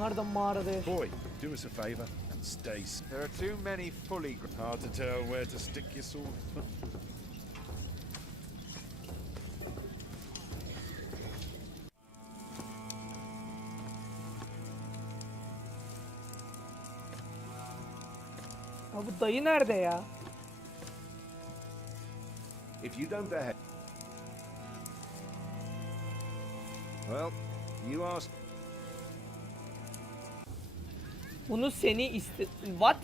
Bunlar da mağarada yaşıyor. Boy, do us a favor and stay. There are too many fully. Hard to tell where to stick your sword. Ya bu dayı nerede ya? If you don't behave... Well, you asked... Bunu seni iste... What?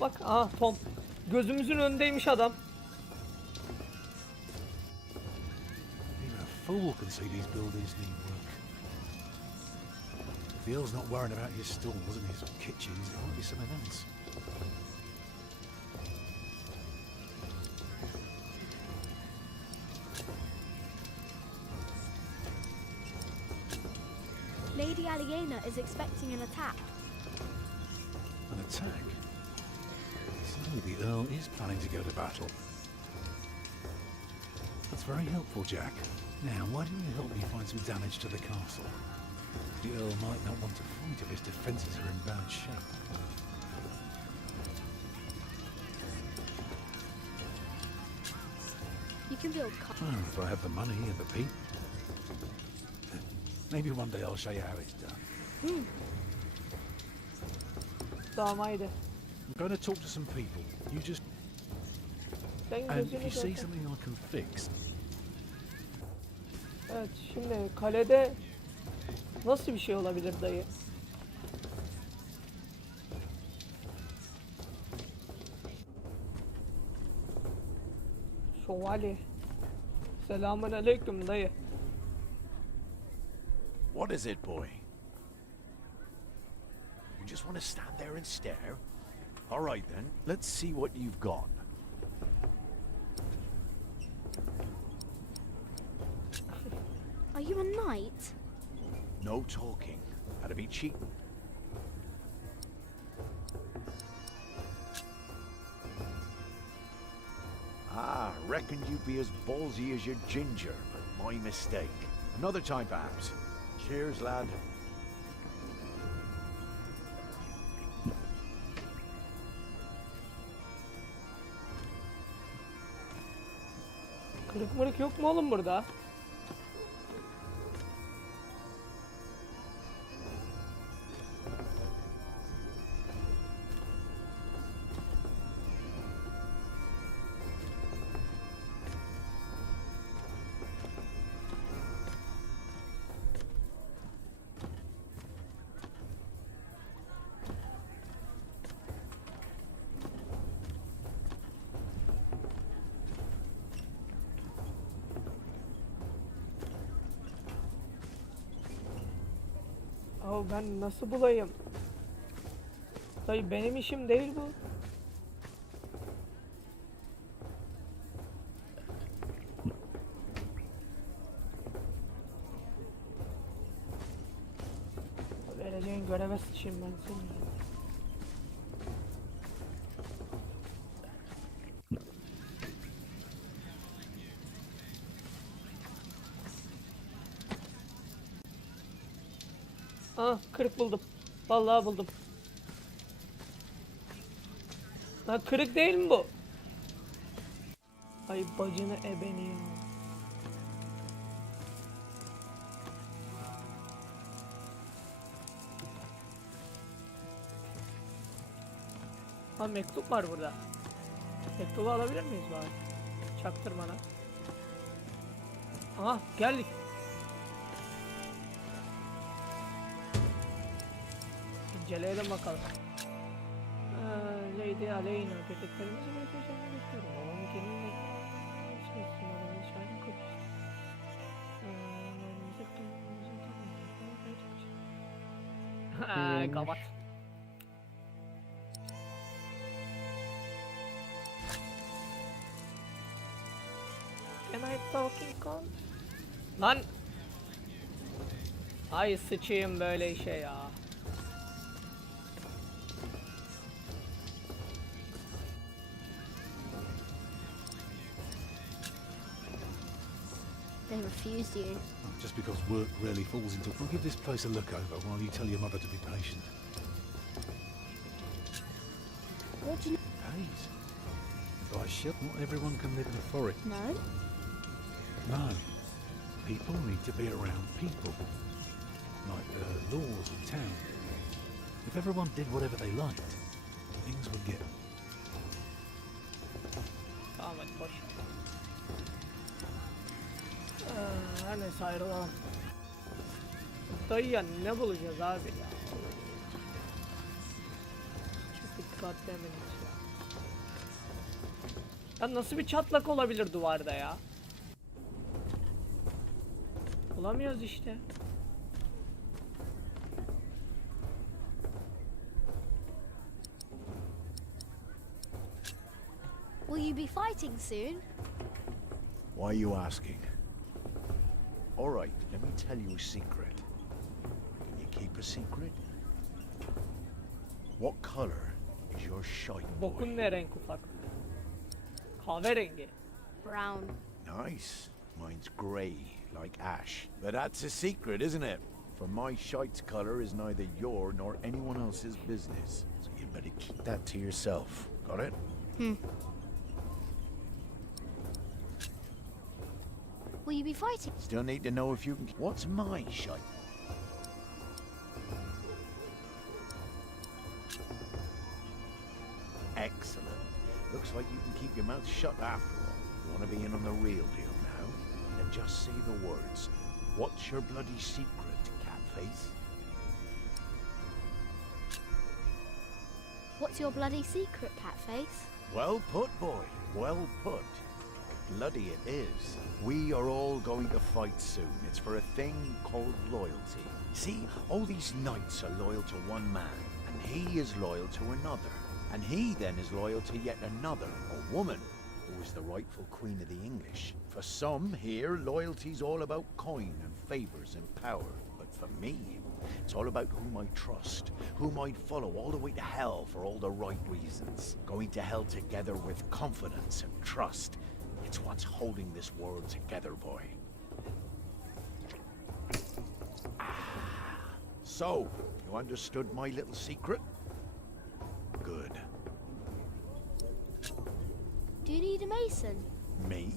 Bak, aha Tom. Gözümüzün önündeymiş adam. Even a fool can see these buildings need work. If the Earl's not worrying about his stalls and his kitchens, it might be something else. Lady Aliena is expecting an attack. An attack? So the Earl is planning to go to battle. That's very helpful, Jack. Now, why don't you help me find some damage to the castle? The Earl might not want to fight if his defences are in bad shape. You can build Well, if I have the money and the people. Maybe one day I'll show you how it's done. Tamam haydi. I'm going to talk to some people. You just... Sen And if gözünü you see dört. something I can fix, Evet, şimdi kalede nasıl bir şey olabilir dayı? Şövalye. Selamun aleyküm dayı. what is it, boy? You just want to stand there and stare? All right then, let's see what you've got. Are you a knight? No talking. That'd be cheating. Ah, reckoned you'd be as ballsy as your ginger, but my mistake. Another time, perhaps. Cheers, lad. Kırık mırık yok mu oğlum burada? Ya ben nasıl bulayım? Dayı benim işim değil bu. Vereceğin göreve sıçayım ben seni. Aa, kırık buldum. Vallahi buldum. Lan kırık değil mi bu? Ay bacını ebeni ya. Ha mektup var burada. Mektubu alabilir miyiz bari? Çaktırmadan. Aha geldik. İnceleyelim bakalım. Lady Aleyna köteklerimizi bırakacağını bekliyorum. Babamın kendine kapat. Can I talking con? Lan! Ay sıçayım böyle işe ya. They refused you. Just because work rarely falls into... We'll give this place a look over while you tell your mother to be patient. What do you Pays. By shit, not everyone can live in a forest. know? No. People need to be around people. Like the laws of town. If everyone did whatever they liked, things would get... Tamam hadi boş. Her neyse ayrılalım. Dayıya ne bulacağız abi ya? Çok dikkatli eminim ya. Ya nasıl bir çatlak olabilir duvarda ya? Bulamıyoruz işte. Will you be fighting soon? Why are you asking? All right, let me tell you a secret. Can you keep a secret? What color is your shite, boy? Bokun ne renk ufak? Kahverengi. Brown. Nice. Mine's grey, like ash. But that's a secret, isn't it? For my shite's color is neither your nor anyone else's business. So you better keep that to yourself. Got it? Will you be fighting? Still need to know if you can... What's my shite? Excellent. Looks like you can keep your mouth shut after all. You want to be in on the real deal now? Then just say the words. What's your bloody secret, Catface? What's your bloody secret, Catface? Well put, boy. Well put. Bloody it is. We are all going to fight soon. It's for a thing called loyalty. See, all these knights are loyal to one man, and he is loyal to another. And he then is loyal to yet another, a woman, who is the rightful queen of the English. For some here, loyalty's all about coin and favors and power. But for me, it's all about whom I trust, whom I'd follow all the way to hell for all the right reasons. Going to hell together with confidence and trust. It's what's holding this world together, boy. So, you understood my little secret? Good. Do you need a mason? Me?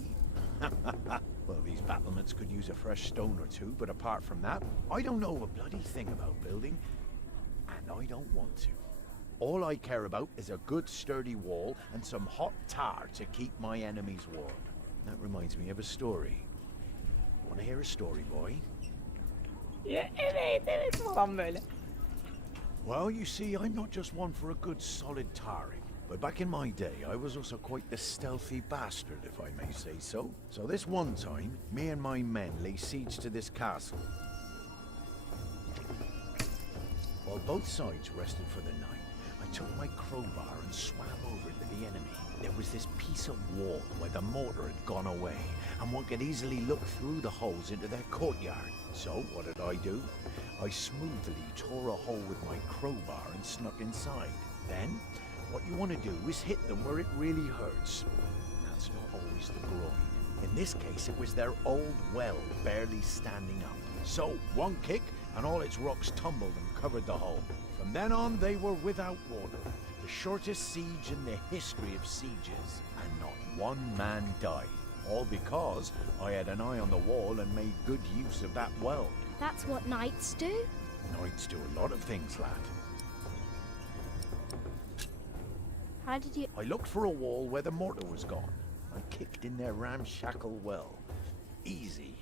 Well, these battlements could use a fresh stone or two, but apart from that, I don't know a bloody thing about building, and I don't want to. All I care about is a good sturdy wall and some hot tar to keep my enemies warm. That reminds me of a story. Want to hear a story, boy? Ya evet falan böyle. Well, you see, I'm not just one for a good solid tarring. But back in my day, I was also quite the stealthy bastard, if I may say so. So this one time, me and my men lay siege to this castle. While both sides rested for the night, I took my crowbar and swam over to the enemy. There was this piece of wall where the mortar had gone away, and one could easily look through the holes into their courtyard. So, what did I do? I smoothly tore a hole with my crowbar and snuck inside. Then, what you want to do is hit them where it really hurts. That's not always the groin. In this case, it was their old well barely standing up. So, one kick, and all its rocks tumbled and covered the hull. From then on, they were without water. The shortest siege in the history of sieges, and not one man died. All because I had an eye on the wall and made good use of that weld. That's what knights do? Knights do a lot of things, lad. How did you... I looked for a wall where the mortar was gone. I kicked in their ramshackle well. Easy.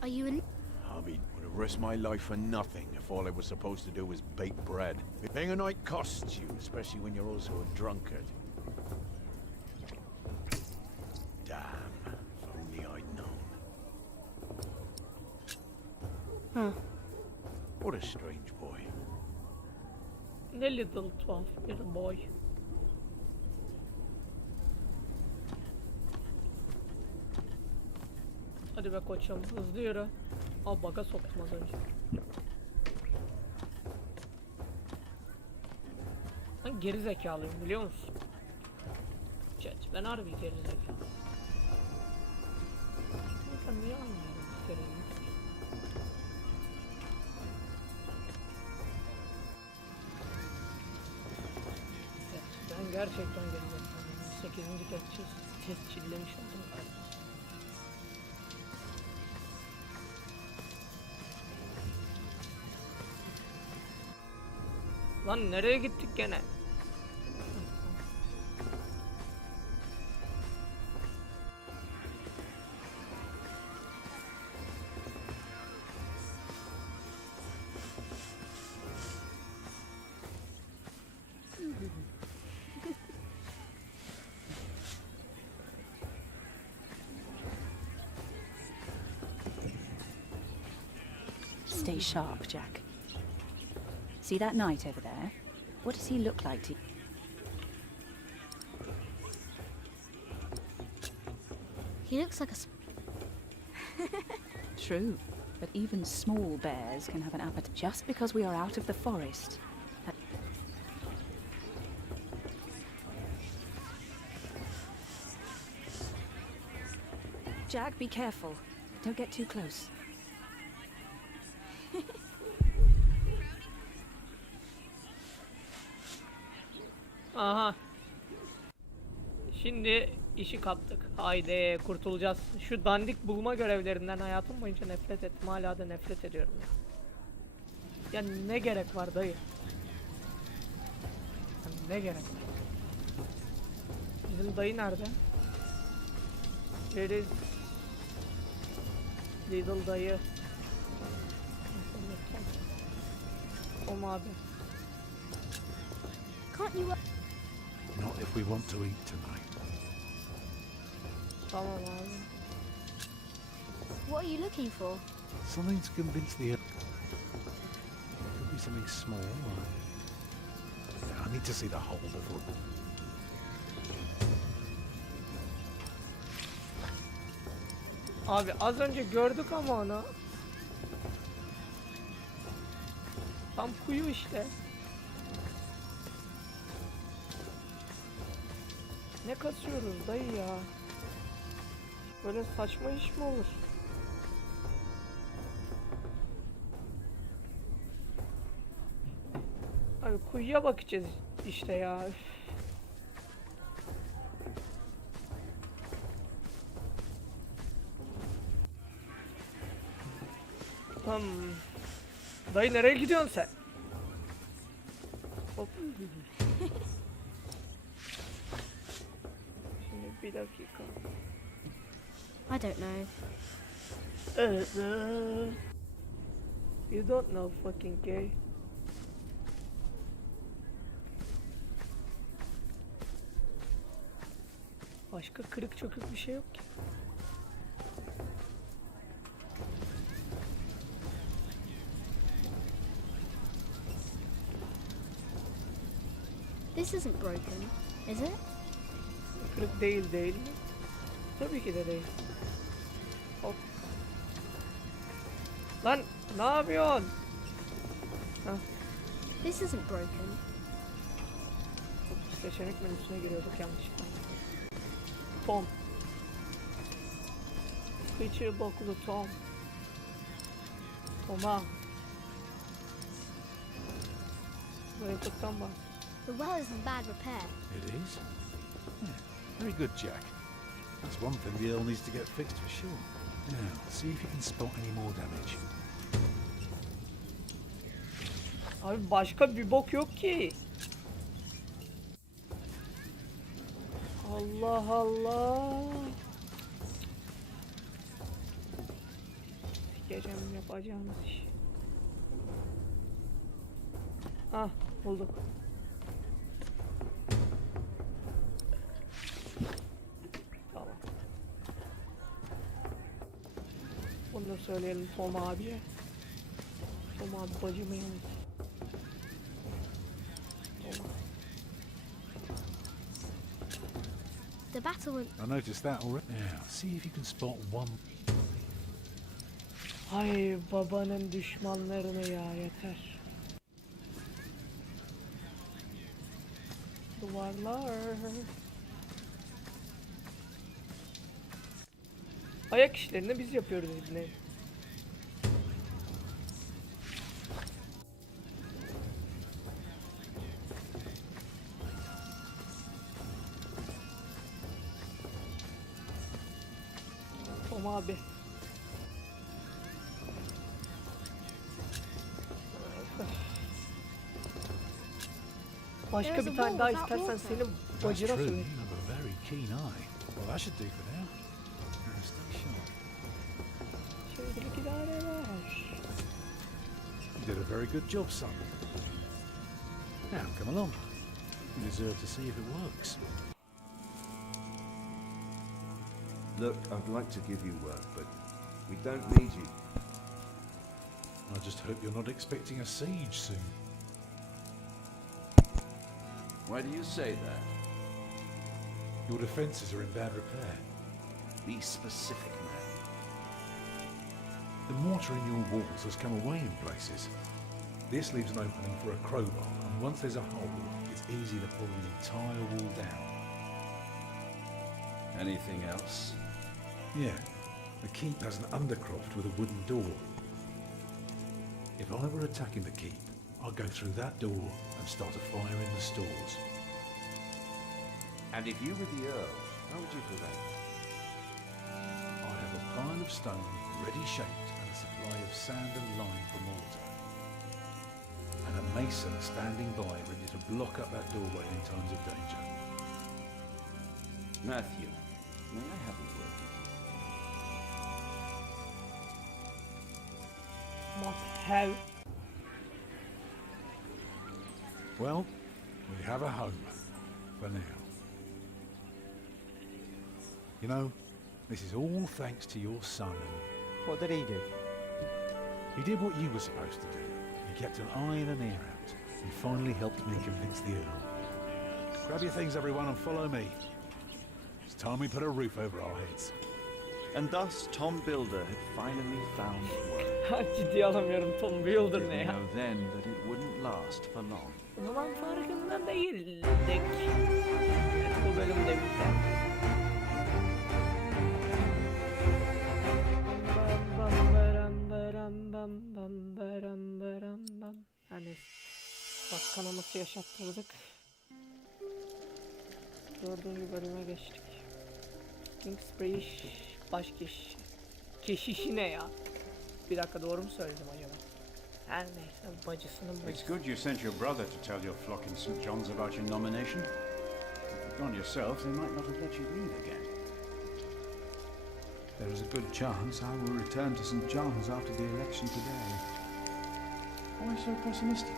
Are you in... I mean, would have risked my life for nothing if all I was supposed to do was bake bread. Being a knight costs you, especially when you're also a drunkard. Damn, if only I'd known. Huh. What a strange boy. Ne little tuhaf bir boy. Hadi be koçum, hızlı yürü. Al, baga soktum az önce. Ben geri zekalıyım, biliyor musun? Chat, ben harbi geri zekalıyım. Ben niye anlıyorum bu seriyi? Evet, ben gerçekten geri zekalıyım. 8. kez tescillemiş oldum galiba. Lan nereye gittik gene? Stay sharp, Jack. See that knight over there? What does he look like to you? He looks like a... True, but even small bears can have an appetite. Just because we are out of the forest. Jack, be careful. Don't get too close. Aha. Şimdi işi kaptık. Haydi kurtulacağız. Şu dandik bulma görevlerinden hayatım boyunca nefret ettim. Hala da nefret ediyorum ya. Ya ne gerek var dayı? Ya ne gerek var? Bizim dayı nerede? Where is Little dayı? Tom abi. Can't you... Not if we want to eat tonight. Tamam abi. What are you looking for? Something to convince the... Could be something small. I need to see the whole before... Abi az önce gördük ama onu. Tam kuyu işte. Ne kasıyoruz dayı ya? Böyle saçma iş mi olur? Abi kuyuya bakacağız işte ya. Üf. Dayı nereye gidiyorsun sen? Hop. Şimdi bir dakika. I don't know. You don't know fucking gay. Başka kırık çökük bir şey yok ki. This isn't broken, is it? Kırık değil mi? Tabii ki de değil. Hop. Lan ne yapıyorsun? Hah. This isn't broken. Seçenek menüsüne giriyorduk yanlışlıkla. Tom. Kıçı boklu Tom. Oma. Burayı tuttan bak. The well is in bad repair. It is? Yeah, very good, Jack. That's one thing the Earl needs to get fixed for sure. Now, see if you can spot any more damage. Abi başka bir bok yok ki. Allah Allah. Sikeceğim yapacağımız iş. Ah bulduk. Tamam. Bunu da söyleyelim Tom abiye. Tom abi bacımı yanıldı. The battle went. I noticed that already. Now, see if you can spot one. Ay babanın düşmanlarını ya yeter. Duvarlar. Ayak işlerini biz yapıyoruz yine. Tom abi. Başka bir tane daha istersen senin That's bacına true. söyleyeyim. You have a very keen eye. Well, that should do for now. Now, stay sharp. Şimdilik idare eder. You did a very good job, son. Now, come along. You deserve to see if it works. Look, I'd like to give you work, but we don't need you. I just hope you're not expecting a siege soon. Why do you say that? Your defences are in bad repair. Be specific, man. The mortar in your walls has come away in places. This leaves an opening for a crowbar, and once there's a hole, it's easy to pull the entire wall down. Anything else? Yeah, the keep has an undercroft with a wooden door. If I were attacking the keep, I'd go through that door and start a fire in the stores. And if you were the Earl, how would you prevent? I'd have a pile of stone ready shaped and a supply of sand and lime for mortar. And a mason standing by ready to block up that doorway in times of danger. Matthew, may I have a word with you? Must have. Well, we have a home for now. You know, this is all thanks to your son. What did he do? He did what you were supposed to do. He kept an eye and an ear out. He finally helped me convince the Earl. Grab your things, everyone, and follow me. It's time we put a roof over our heads. And thus Tom Builder had finally found work. Ciddiye alamıyorum Tom Builder Did ne we ya? know then that it wouldn't last for long. O zaman farkında değildik. Evet, bu bölüm de bitti. Yani bak kanaması yaşattırdık. 4. bölüme geçtik. Kingsbridge başkeş. Keşişi ne ya? Bir dakika doğru mu söyledim acaba? Her neyse bacısının It's bacısı. good you sent your brother to tell your flock in St. John's about your nomination. If you'd gone yourself, they might not have let you leave again. There is a good chance I will return to St. John's after the election today. Why so pessimistic?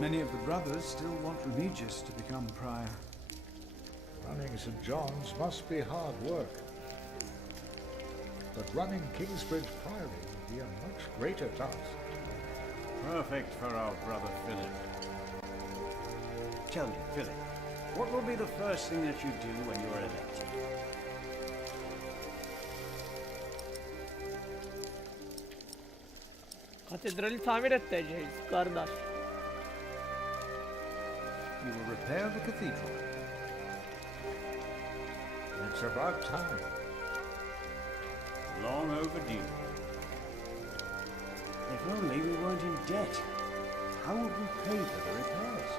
Many of the brothers still want Remigius to become prior. Running St. John's must be hard work. But running Kingsbridge Priory would be a much greater task. Perfect for our brother Philip. Tell me, Philip, what will be the first thing that you do when you are elected? Katedrali tamir edeceğiz kardeş. You will repair the cathedral. It's about time. Long overdue. If only we weren't in debt. How would we pay for the repairs?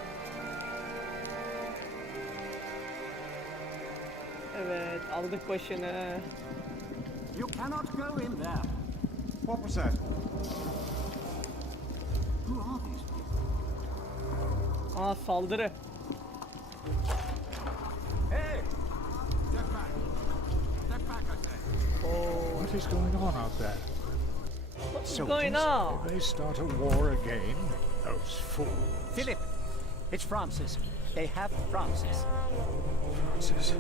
Evet, aldık başını. You cannot go in there. What was that? Who are these people? Aa, saldırı. Hey! Step back. Step back, I say. Oh. What is going on out there? What's going on? Did they start a war again? Those fools. Philip! It's Francis. They have Francis. Francis.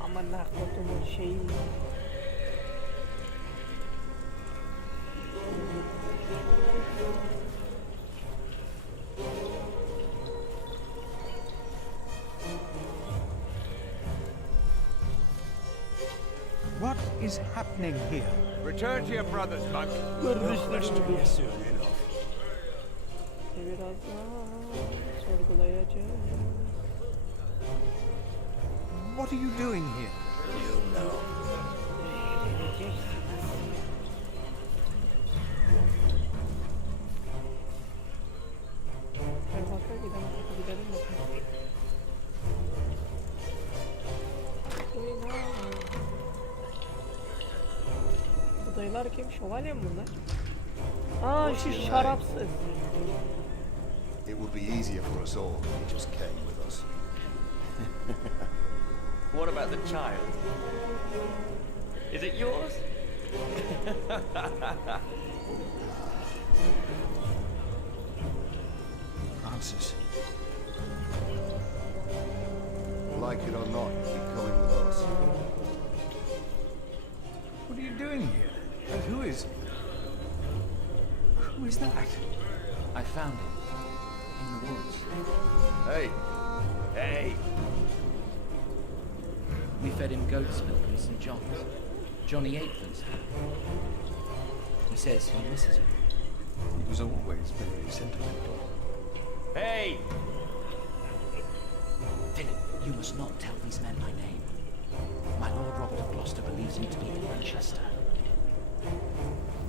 Aman kodumun şeyi. What is happening here? Return to your brothers, monk. Kardeşlerim. Soon enough. Biraz daha sorgulayacağız. What are you doing here? You know. Gidelim bakalım. Bu dayılar kim? Şövalye mi bunlar? Aa, şu şarapsız. It would be easier for us all if he just came with us. What about the child? Is it yours? Francis. Like it or not, he'll be coming with us. What are you doing here? And who is... Who is that? I found him in the woods. Hey! Hey! We fed him goat's milk in St. John's. Johnny Aitken's. He says he misses it. He was always very sentimental. Hey! Philip, you must not tell these men my name. My Lord Robert of Gloucester believes me to be in Manchester.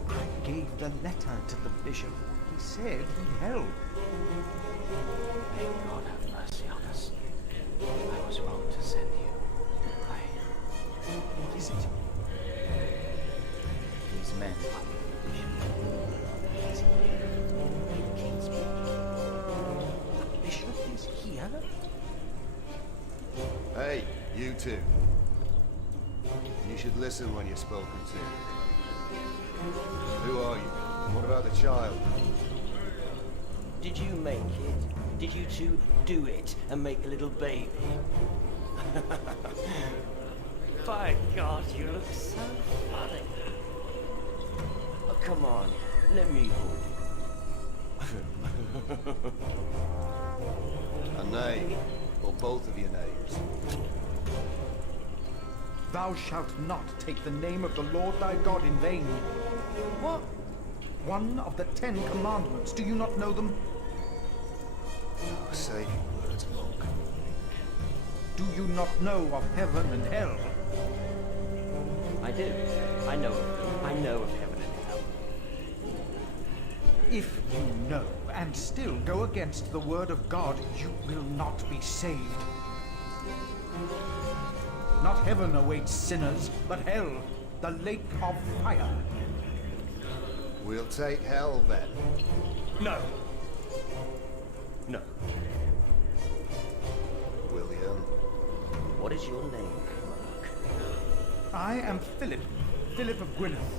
I gave the letter to the bishop. He said he held. May God have mercy on us. I was wrong to send you. What is it? These men are the bishop. He's here. In Kingsbridge. The bishop is here? Hey, you two. You should listen when you're spoken to. Who are you? What about the child? Did you make it? Did you two do it and make a little baby? By God, you look so funny. Oh, come on, let me hold you. A knave, or both of your knaves. Thou shalt not take the name of the Lord thy God in vain. What? One of the 10 commandments. Do you not know them? Oh, say your words, monk. Do you not know of heaven and hell? I do. I know of them. I know of heaven and hell. If you know and still go against the word of God, you will not be saved. Not heaven awaits sinners, but hell, the lake of fire. We'll take hell then. No. No. William. What is your name, monk? I am Philip, Philip of Gwynedd.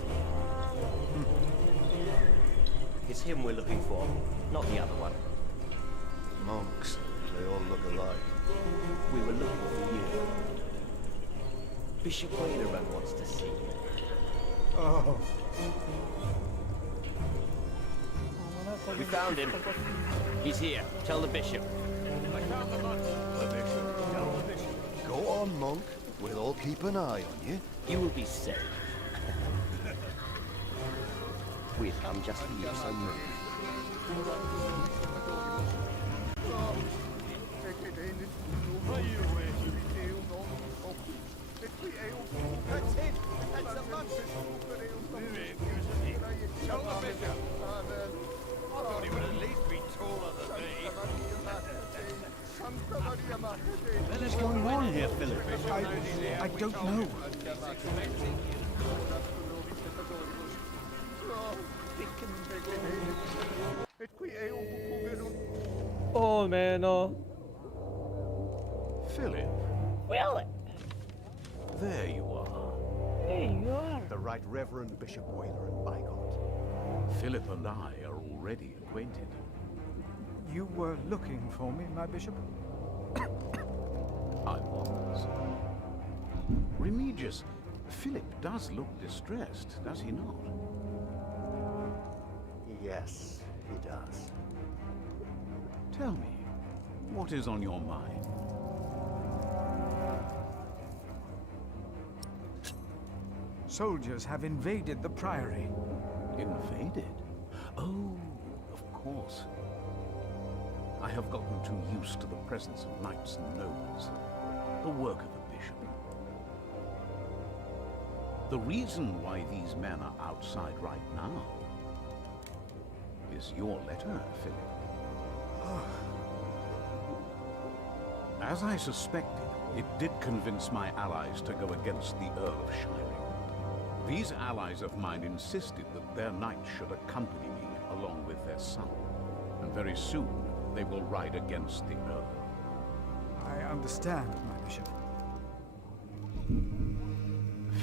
It's him we're looking for, not the other one. Monks, they all look alike. We were looking for you. Bishop Wailerun wants to see you. Oh. We found him. He's here. Tell the bishop. I found the monk. The bishop. Tell the bishop. Go on, monk. We'll all keep an eye on you. You will be safe. We've come just for you, so move. That's it. That's the monk. Tell the bishop. What is going on here, Philip? I don't know. Oh man, oh. Philip, Well, there you are. there you are. The Right Reverend Bishop Boiler and Bygott. Philip and I are already acquainted. You were looking for me, my bishop? I was. Remigius, Philip does look distressed, does he not? Yes, he does. Tell me, what is on your mind? Soldiers have invaded the priory. Invaded? Oh, of course. I have gotten too used to the presence of knights and nobles, the work of a bishop. The reason why these men are outside right now is your letter, Philip. As I suspected, it did convince my allies to go against the Earl of Shiring. These allies of mine insisted that their knight should accompany me along with their son, and very soon they will ride against the Earl. I understand, my bishop.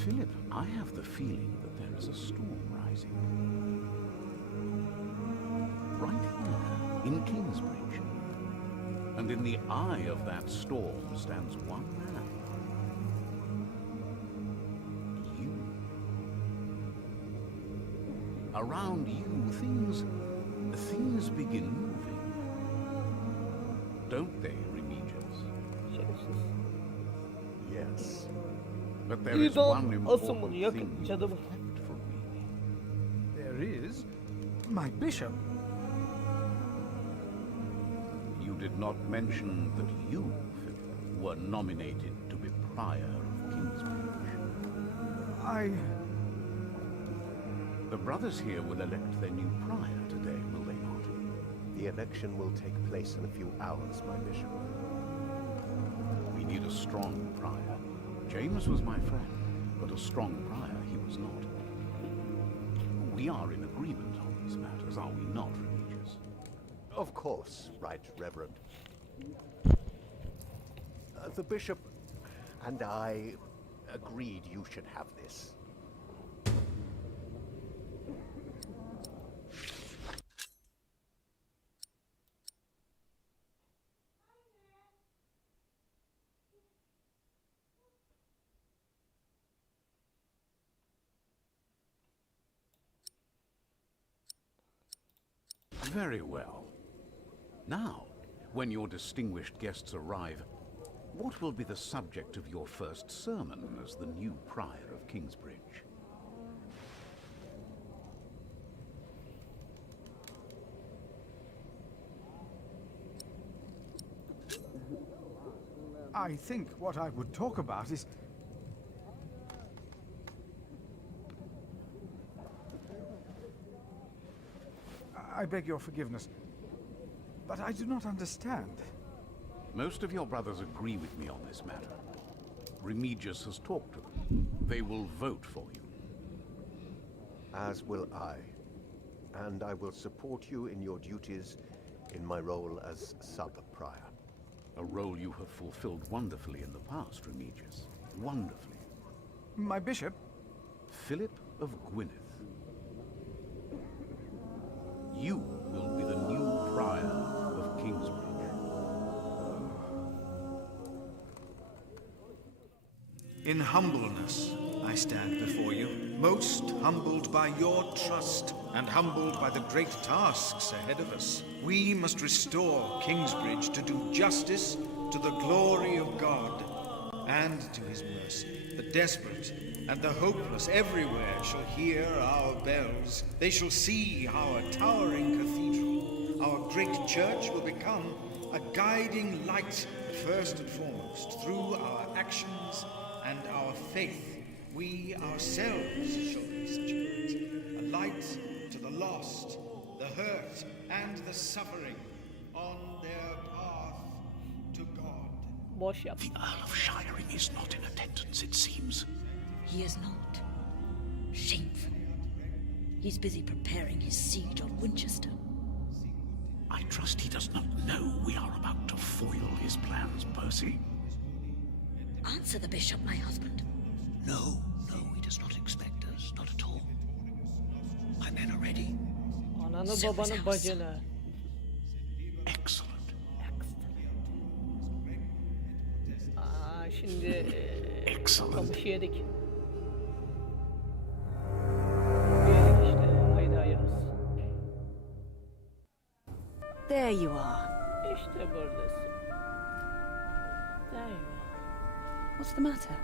Philip, I have the feeling that there is a storm rising. Right here, in Kingsbridge. And in the eye of that storm stands one man. You. Around you, things begin moving. Don't they, Remigius? Yes. But there is one important asımını thing yakın you canım. have kept from me. There is? My bishop? You did not mention that you, Philip, were nominated to be Prior of Kingsbridge. The brothers here will elect their new Prior today, will they not? The election will take place in a few hours, my bishop. We need a strong Prior. James was my friend, but a strong Prior he was not. We are in agreement on these matters, are we not, Remigius? Of course, Right Reverend. The bishop and I agreed you should have this. Very well. Now, when your distinguished guests arrive, what will be the subject of your first sermon as the new Prior of Kingsbridge? I think what I would talk about is... I beg your forgiveness, but I do not understand. Most of your brothers agree with me on this matter. Remigius has talked to them. They will vote for you. As will I. And I will support you in your duties in my role as sub-prior. A role you have fulfilled wonderfully in the past, Remigius. Wonderfully. My bishop? Philip of Gwynedd. You will be the new Prior of Kingsbridge. In humbleness, I stand before you, most humbled by your trust and humbled by the great tasks ahead of us. We must restore Kingsbridge to do justice to the glory of God and to his mercy. The desperate and the hopeless everywhere shall hear our bells. They shall see our towering cathedral. Our great church will become a guiding light, first and foremost, through our actions and our faith. We ourselves shall be such a light to the lost, the hurt, and the suffering on their path to God. Boş yap. The Earl of Shiring is not in attendance, it seems. He is not. Shameful. He's busy preparing his siege on Winchester. I trust he does not know we are about to foil his plans, Percy. Answer the bishop, my husband. No, he does not expect us, not at all. My men are ready. Ananı babanı bacını. Excellent. Aa, şimdi kapışı yedik. Yedik işte. Haydi hayırlısı. There you are. İşte buradasın. There you are. What's the matter?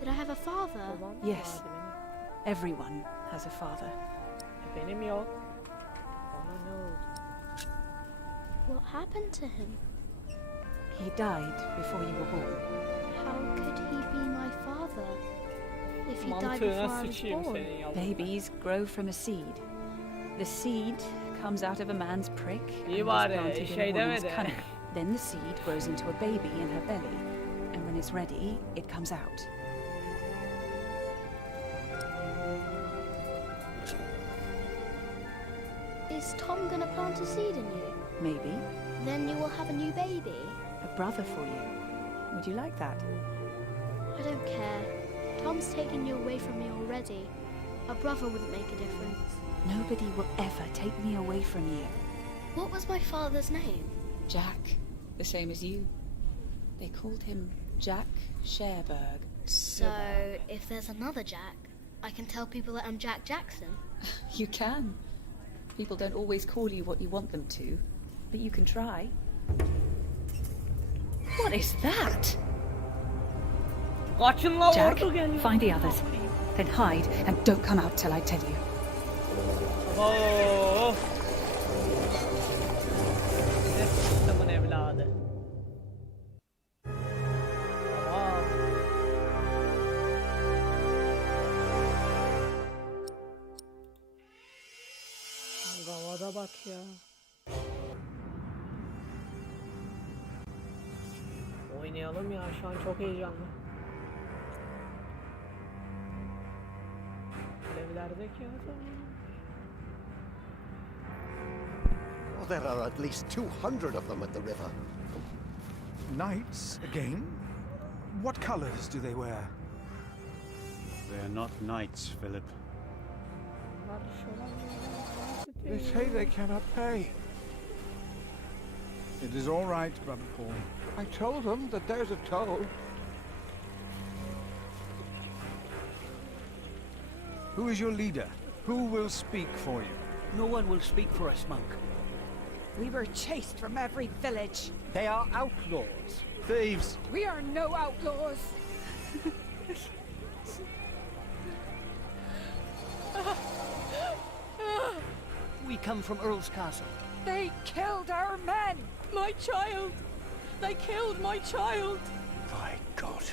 Did I have a father? Yes. Everyone has a father. Benim yok. Bana ne oldu? What happened to him? He died before you were born. How could he be my father? If he died Mantığına before I was sıçayım born? senin yavrum. Babies grow from a seed. The seed comes out of a man's prick and İyi is bari, planted in şey a woman's demedi. cunning. Then the seed grows into a baby in her belly, and when it's ready, it comes out. Is Tom gonna plant a seed in you? Maybe. Then you will have a new baby. A brother for you. Would you like that? I don't care. Tom's taking you away from me already. A brother wouldn't make a difference. Nobody will ever take me away from you. What was my father's name? Jack, the same as you. They called him Jack Sherberg. So, if there's another Jack, I can tell people that I'm Jack Jackson. You can. People don't always call you what you want them to, but you can try. What is that? Kaçın la Jack, ordu geliyor. find the others. Then hide and don't come out till I tell you. Oh. Ne sıçtımın evladı. Tamam. Havada bak ya. Oynayalım ya, şu an çok heyecanlı. Evlerdeki adam. Oh, there are at least 200 of them at the river. Knights again? What colors do they wear? They're not knights, Philip. They say they cannot pay. It is all right, Brother Paul. I told them that there's a toll. Who is your leader? Who will speak for you? No one will speak for us, monk. We were chased from every village. They are outlaws. Thieves. We are no outlaws. We come from Earl's Castle. They killed our men. My child! They killed my child! By God.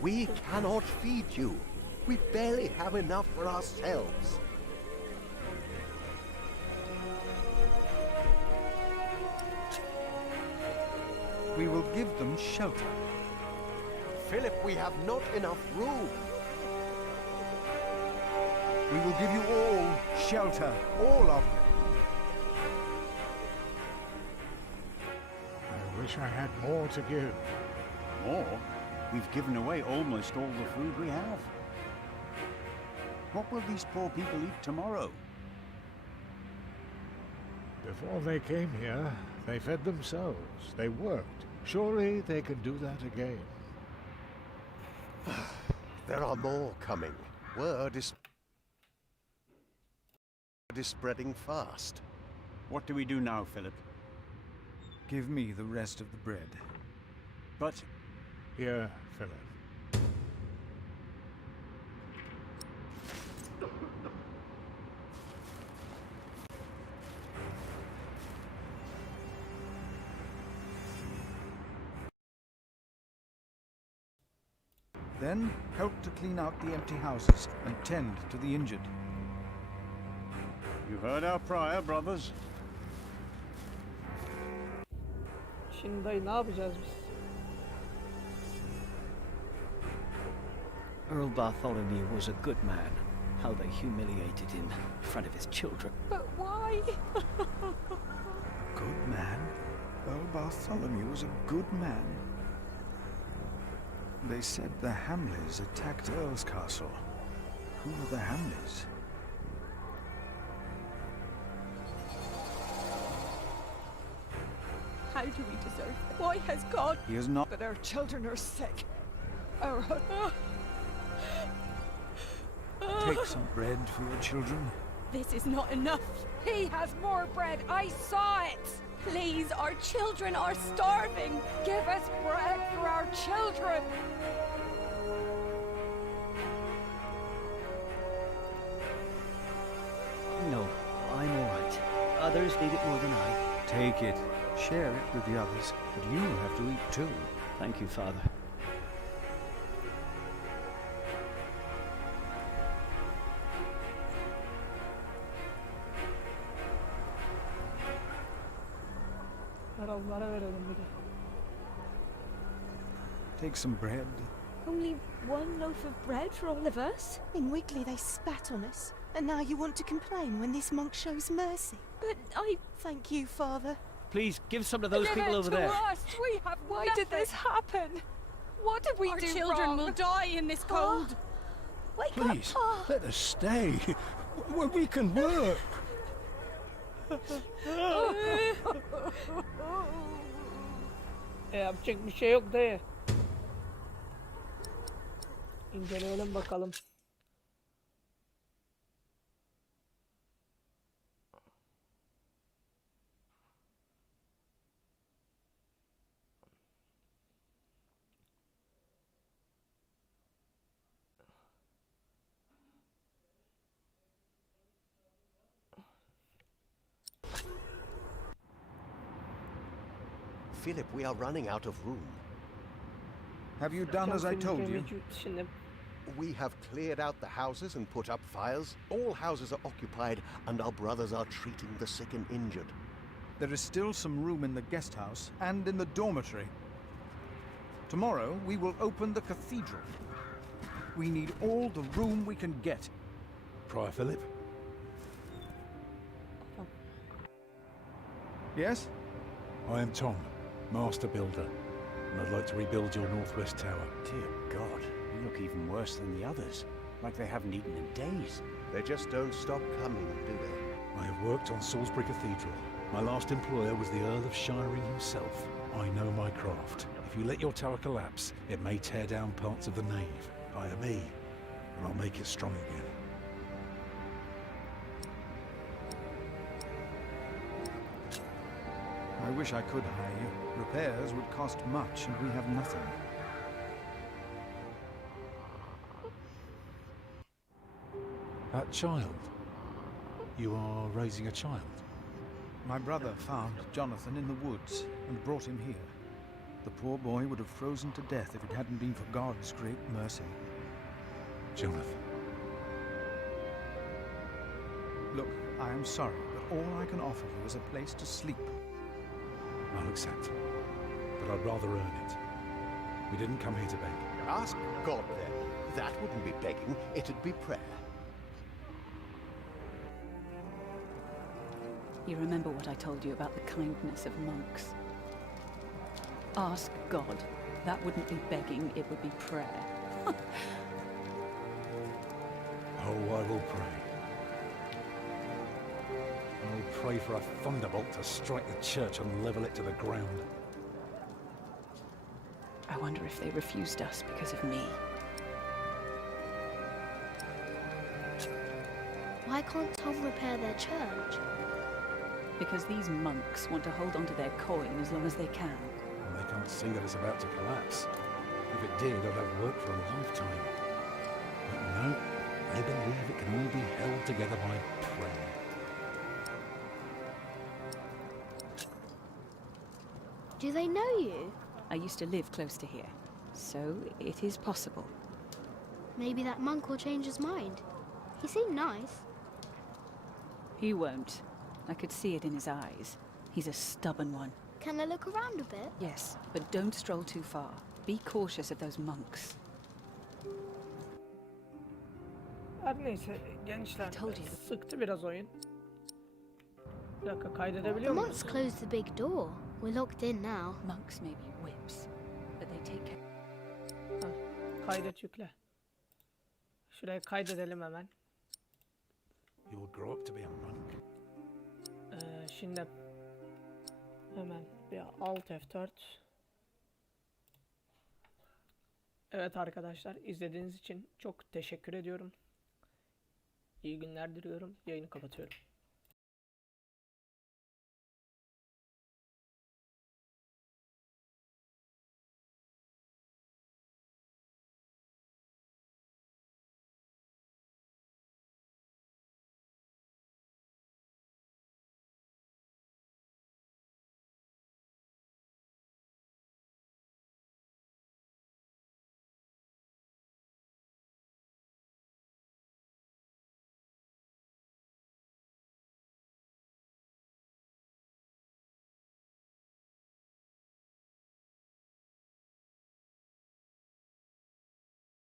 We cannot feed you. We barely have enough for ourselves. We will give them shelter. Philip, we have not enough room. We will give you all shelter, all of you. I wish I had more to give. More? We've given away almost all the food we have. What will these poor people eat tomorrow? Before they came here, they fed themselves. They worked. Surely they can do that again. There are more coming. Word is spreading fast. What do we do now, Philip? Give me the rest of the bread. But... Here, Philip. Then help to clean out the empty houses and tend to the injured. You heard our prior, brothers. Şimdi dayı ne yapacağız biz? Earl Bartholomew was a good man. How they humiliated him in front of his children. But why? Good man? Earl Bartholomew was a good man. They said the Hamleys attacked Earl's castle. Who were the Hamleys? How do we deserve it? Why has God... He is not... But our children are sick. Our... Take some bread for your children. This is not enough. He has more bread. I saw it. Please, our children are starving. Give us bread for our children. No, I'm all right. Others need it more than I. Take it. Share it with the others. But you have to eat too. Thank you, Father. Take some bread. Only one loaf of bread for all of us? In Wigley they spat on us, and now you want to complain when this monk shows mercy. But I... Thank you, Father. Please, give some to those Give people it over to there. us. We have Why did this happen? What did we do wrong? Our children will die in this cold. Wake Please, up, let us stay. We can work. Yapacak bir şey yok dayı. İnceleyelim bakalım. Philip, we are running out of room. Have you done as I told you? We have cleared out the houses and put up fires. All houses are occupied, and our brothers are treating the sick and injured. There is still some room in the guest house and in the dormitory. Tomorrow we will open the cathedral. We need all the room we can get. Prior Philip? Yes? I am Tom, Master Builder, and I'd like to rebuild your northwest tower. Dear God, you look even worse than the others. Like they haven't eaten in days. They just don't stop coming, do they? I have worked on Salisbury Cathedral. My last employer was the Earl of Shiring himself. I know my craft. If you let your tower collapse, it may tear down parts of the nave. Hire me, and I'll make it strong again. I wish I could hire you. Repairs would cost much, and we have nothing. That child? You are raising a child? My brother found Jonathan in the woods and brought him here. The poor boy would have frozen to death if it hadn't been for God's great mercy. Jonathan. Look, I am sorry, but all I can offer you is a place to sleep. I'll accept. But I'd rather earn it. We didn't come here to beg. Ask God then. That wouldn't be begging, it'd be prayer. You remember what I told you about the kindness of monks? Ask God. That wouldn't be begging, it would be prayer. Oh, I will pray. I'll pray for a thunderbolt to strike the church and level it to the ground. I wonder if they refused us because of me. Why can't Tom repair their church? Because these monks want to hold on to their coin as long as they can. And they can't see that it's about to collapse. If it did, I'd have work for a lifetime. But no, they believe it can all be held together by prayer. Do they know you? I used to live close to here, so it is possible. Maybe that monk will change his mind. He seemed nice. He won't. I could see it in his eyes. He's a stubborn one. Can I look around a bit? Yes, but don't stroll too far. Be cautious of those monks. Her neyse gençler, sıktı biraz oyun. Bir dakika, kaydedebiliyor The muyuz? monks closed the big door. We're locked in now. Monks may be whips, but they take care. Kaydet yükle. Şuraya kaydedelim hemen. You'll grow up to be a monk. Şimdi hemen bir Alt F4. Evet arkadaşlar, izlediğiniz için çok teşekkür ediyorum. İyi günler diliyorum. Yayını kapatıyorum.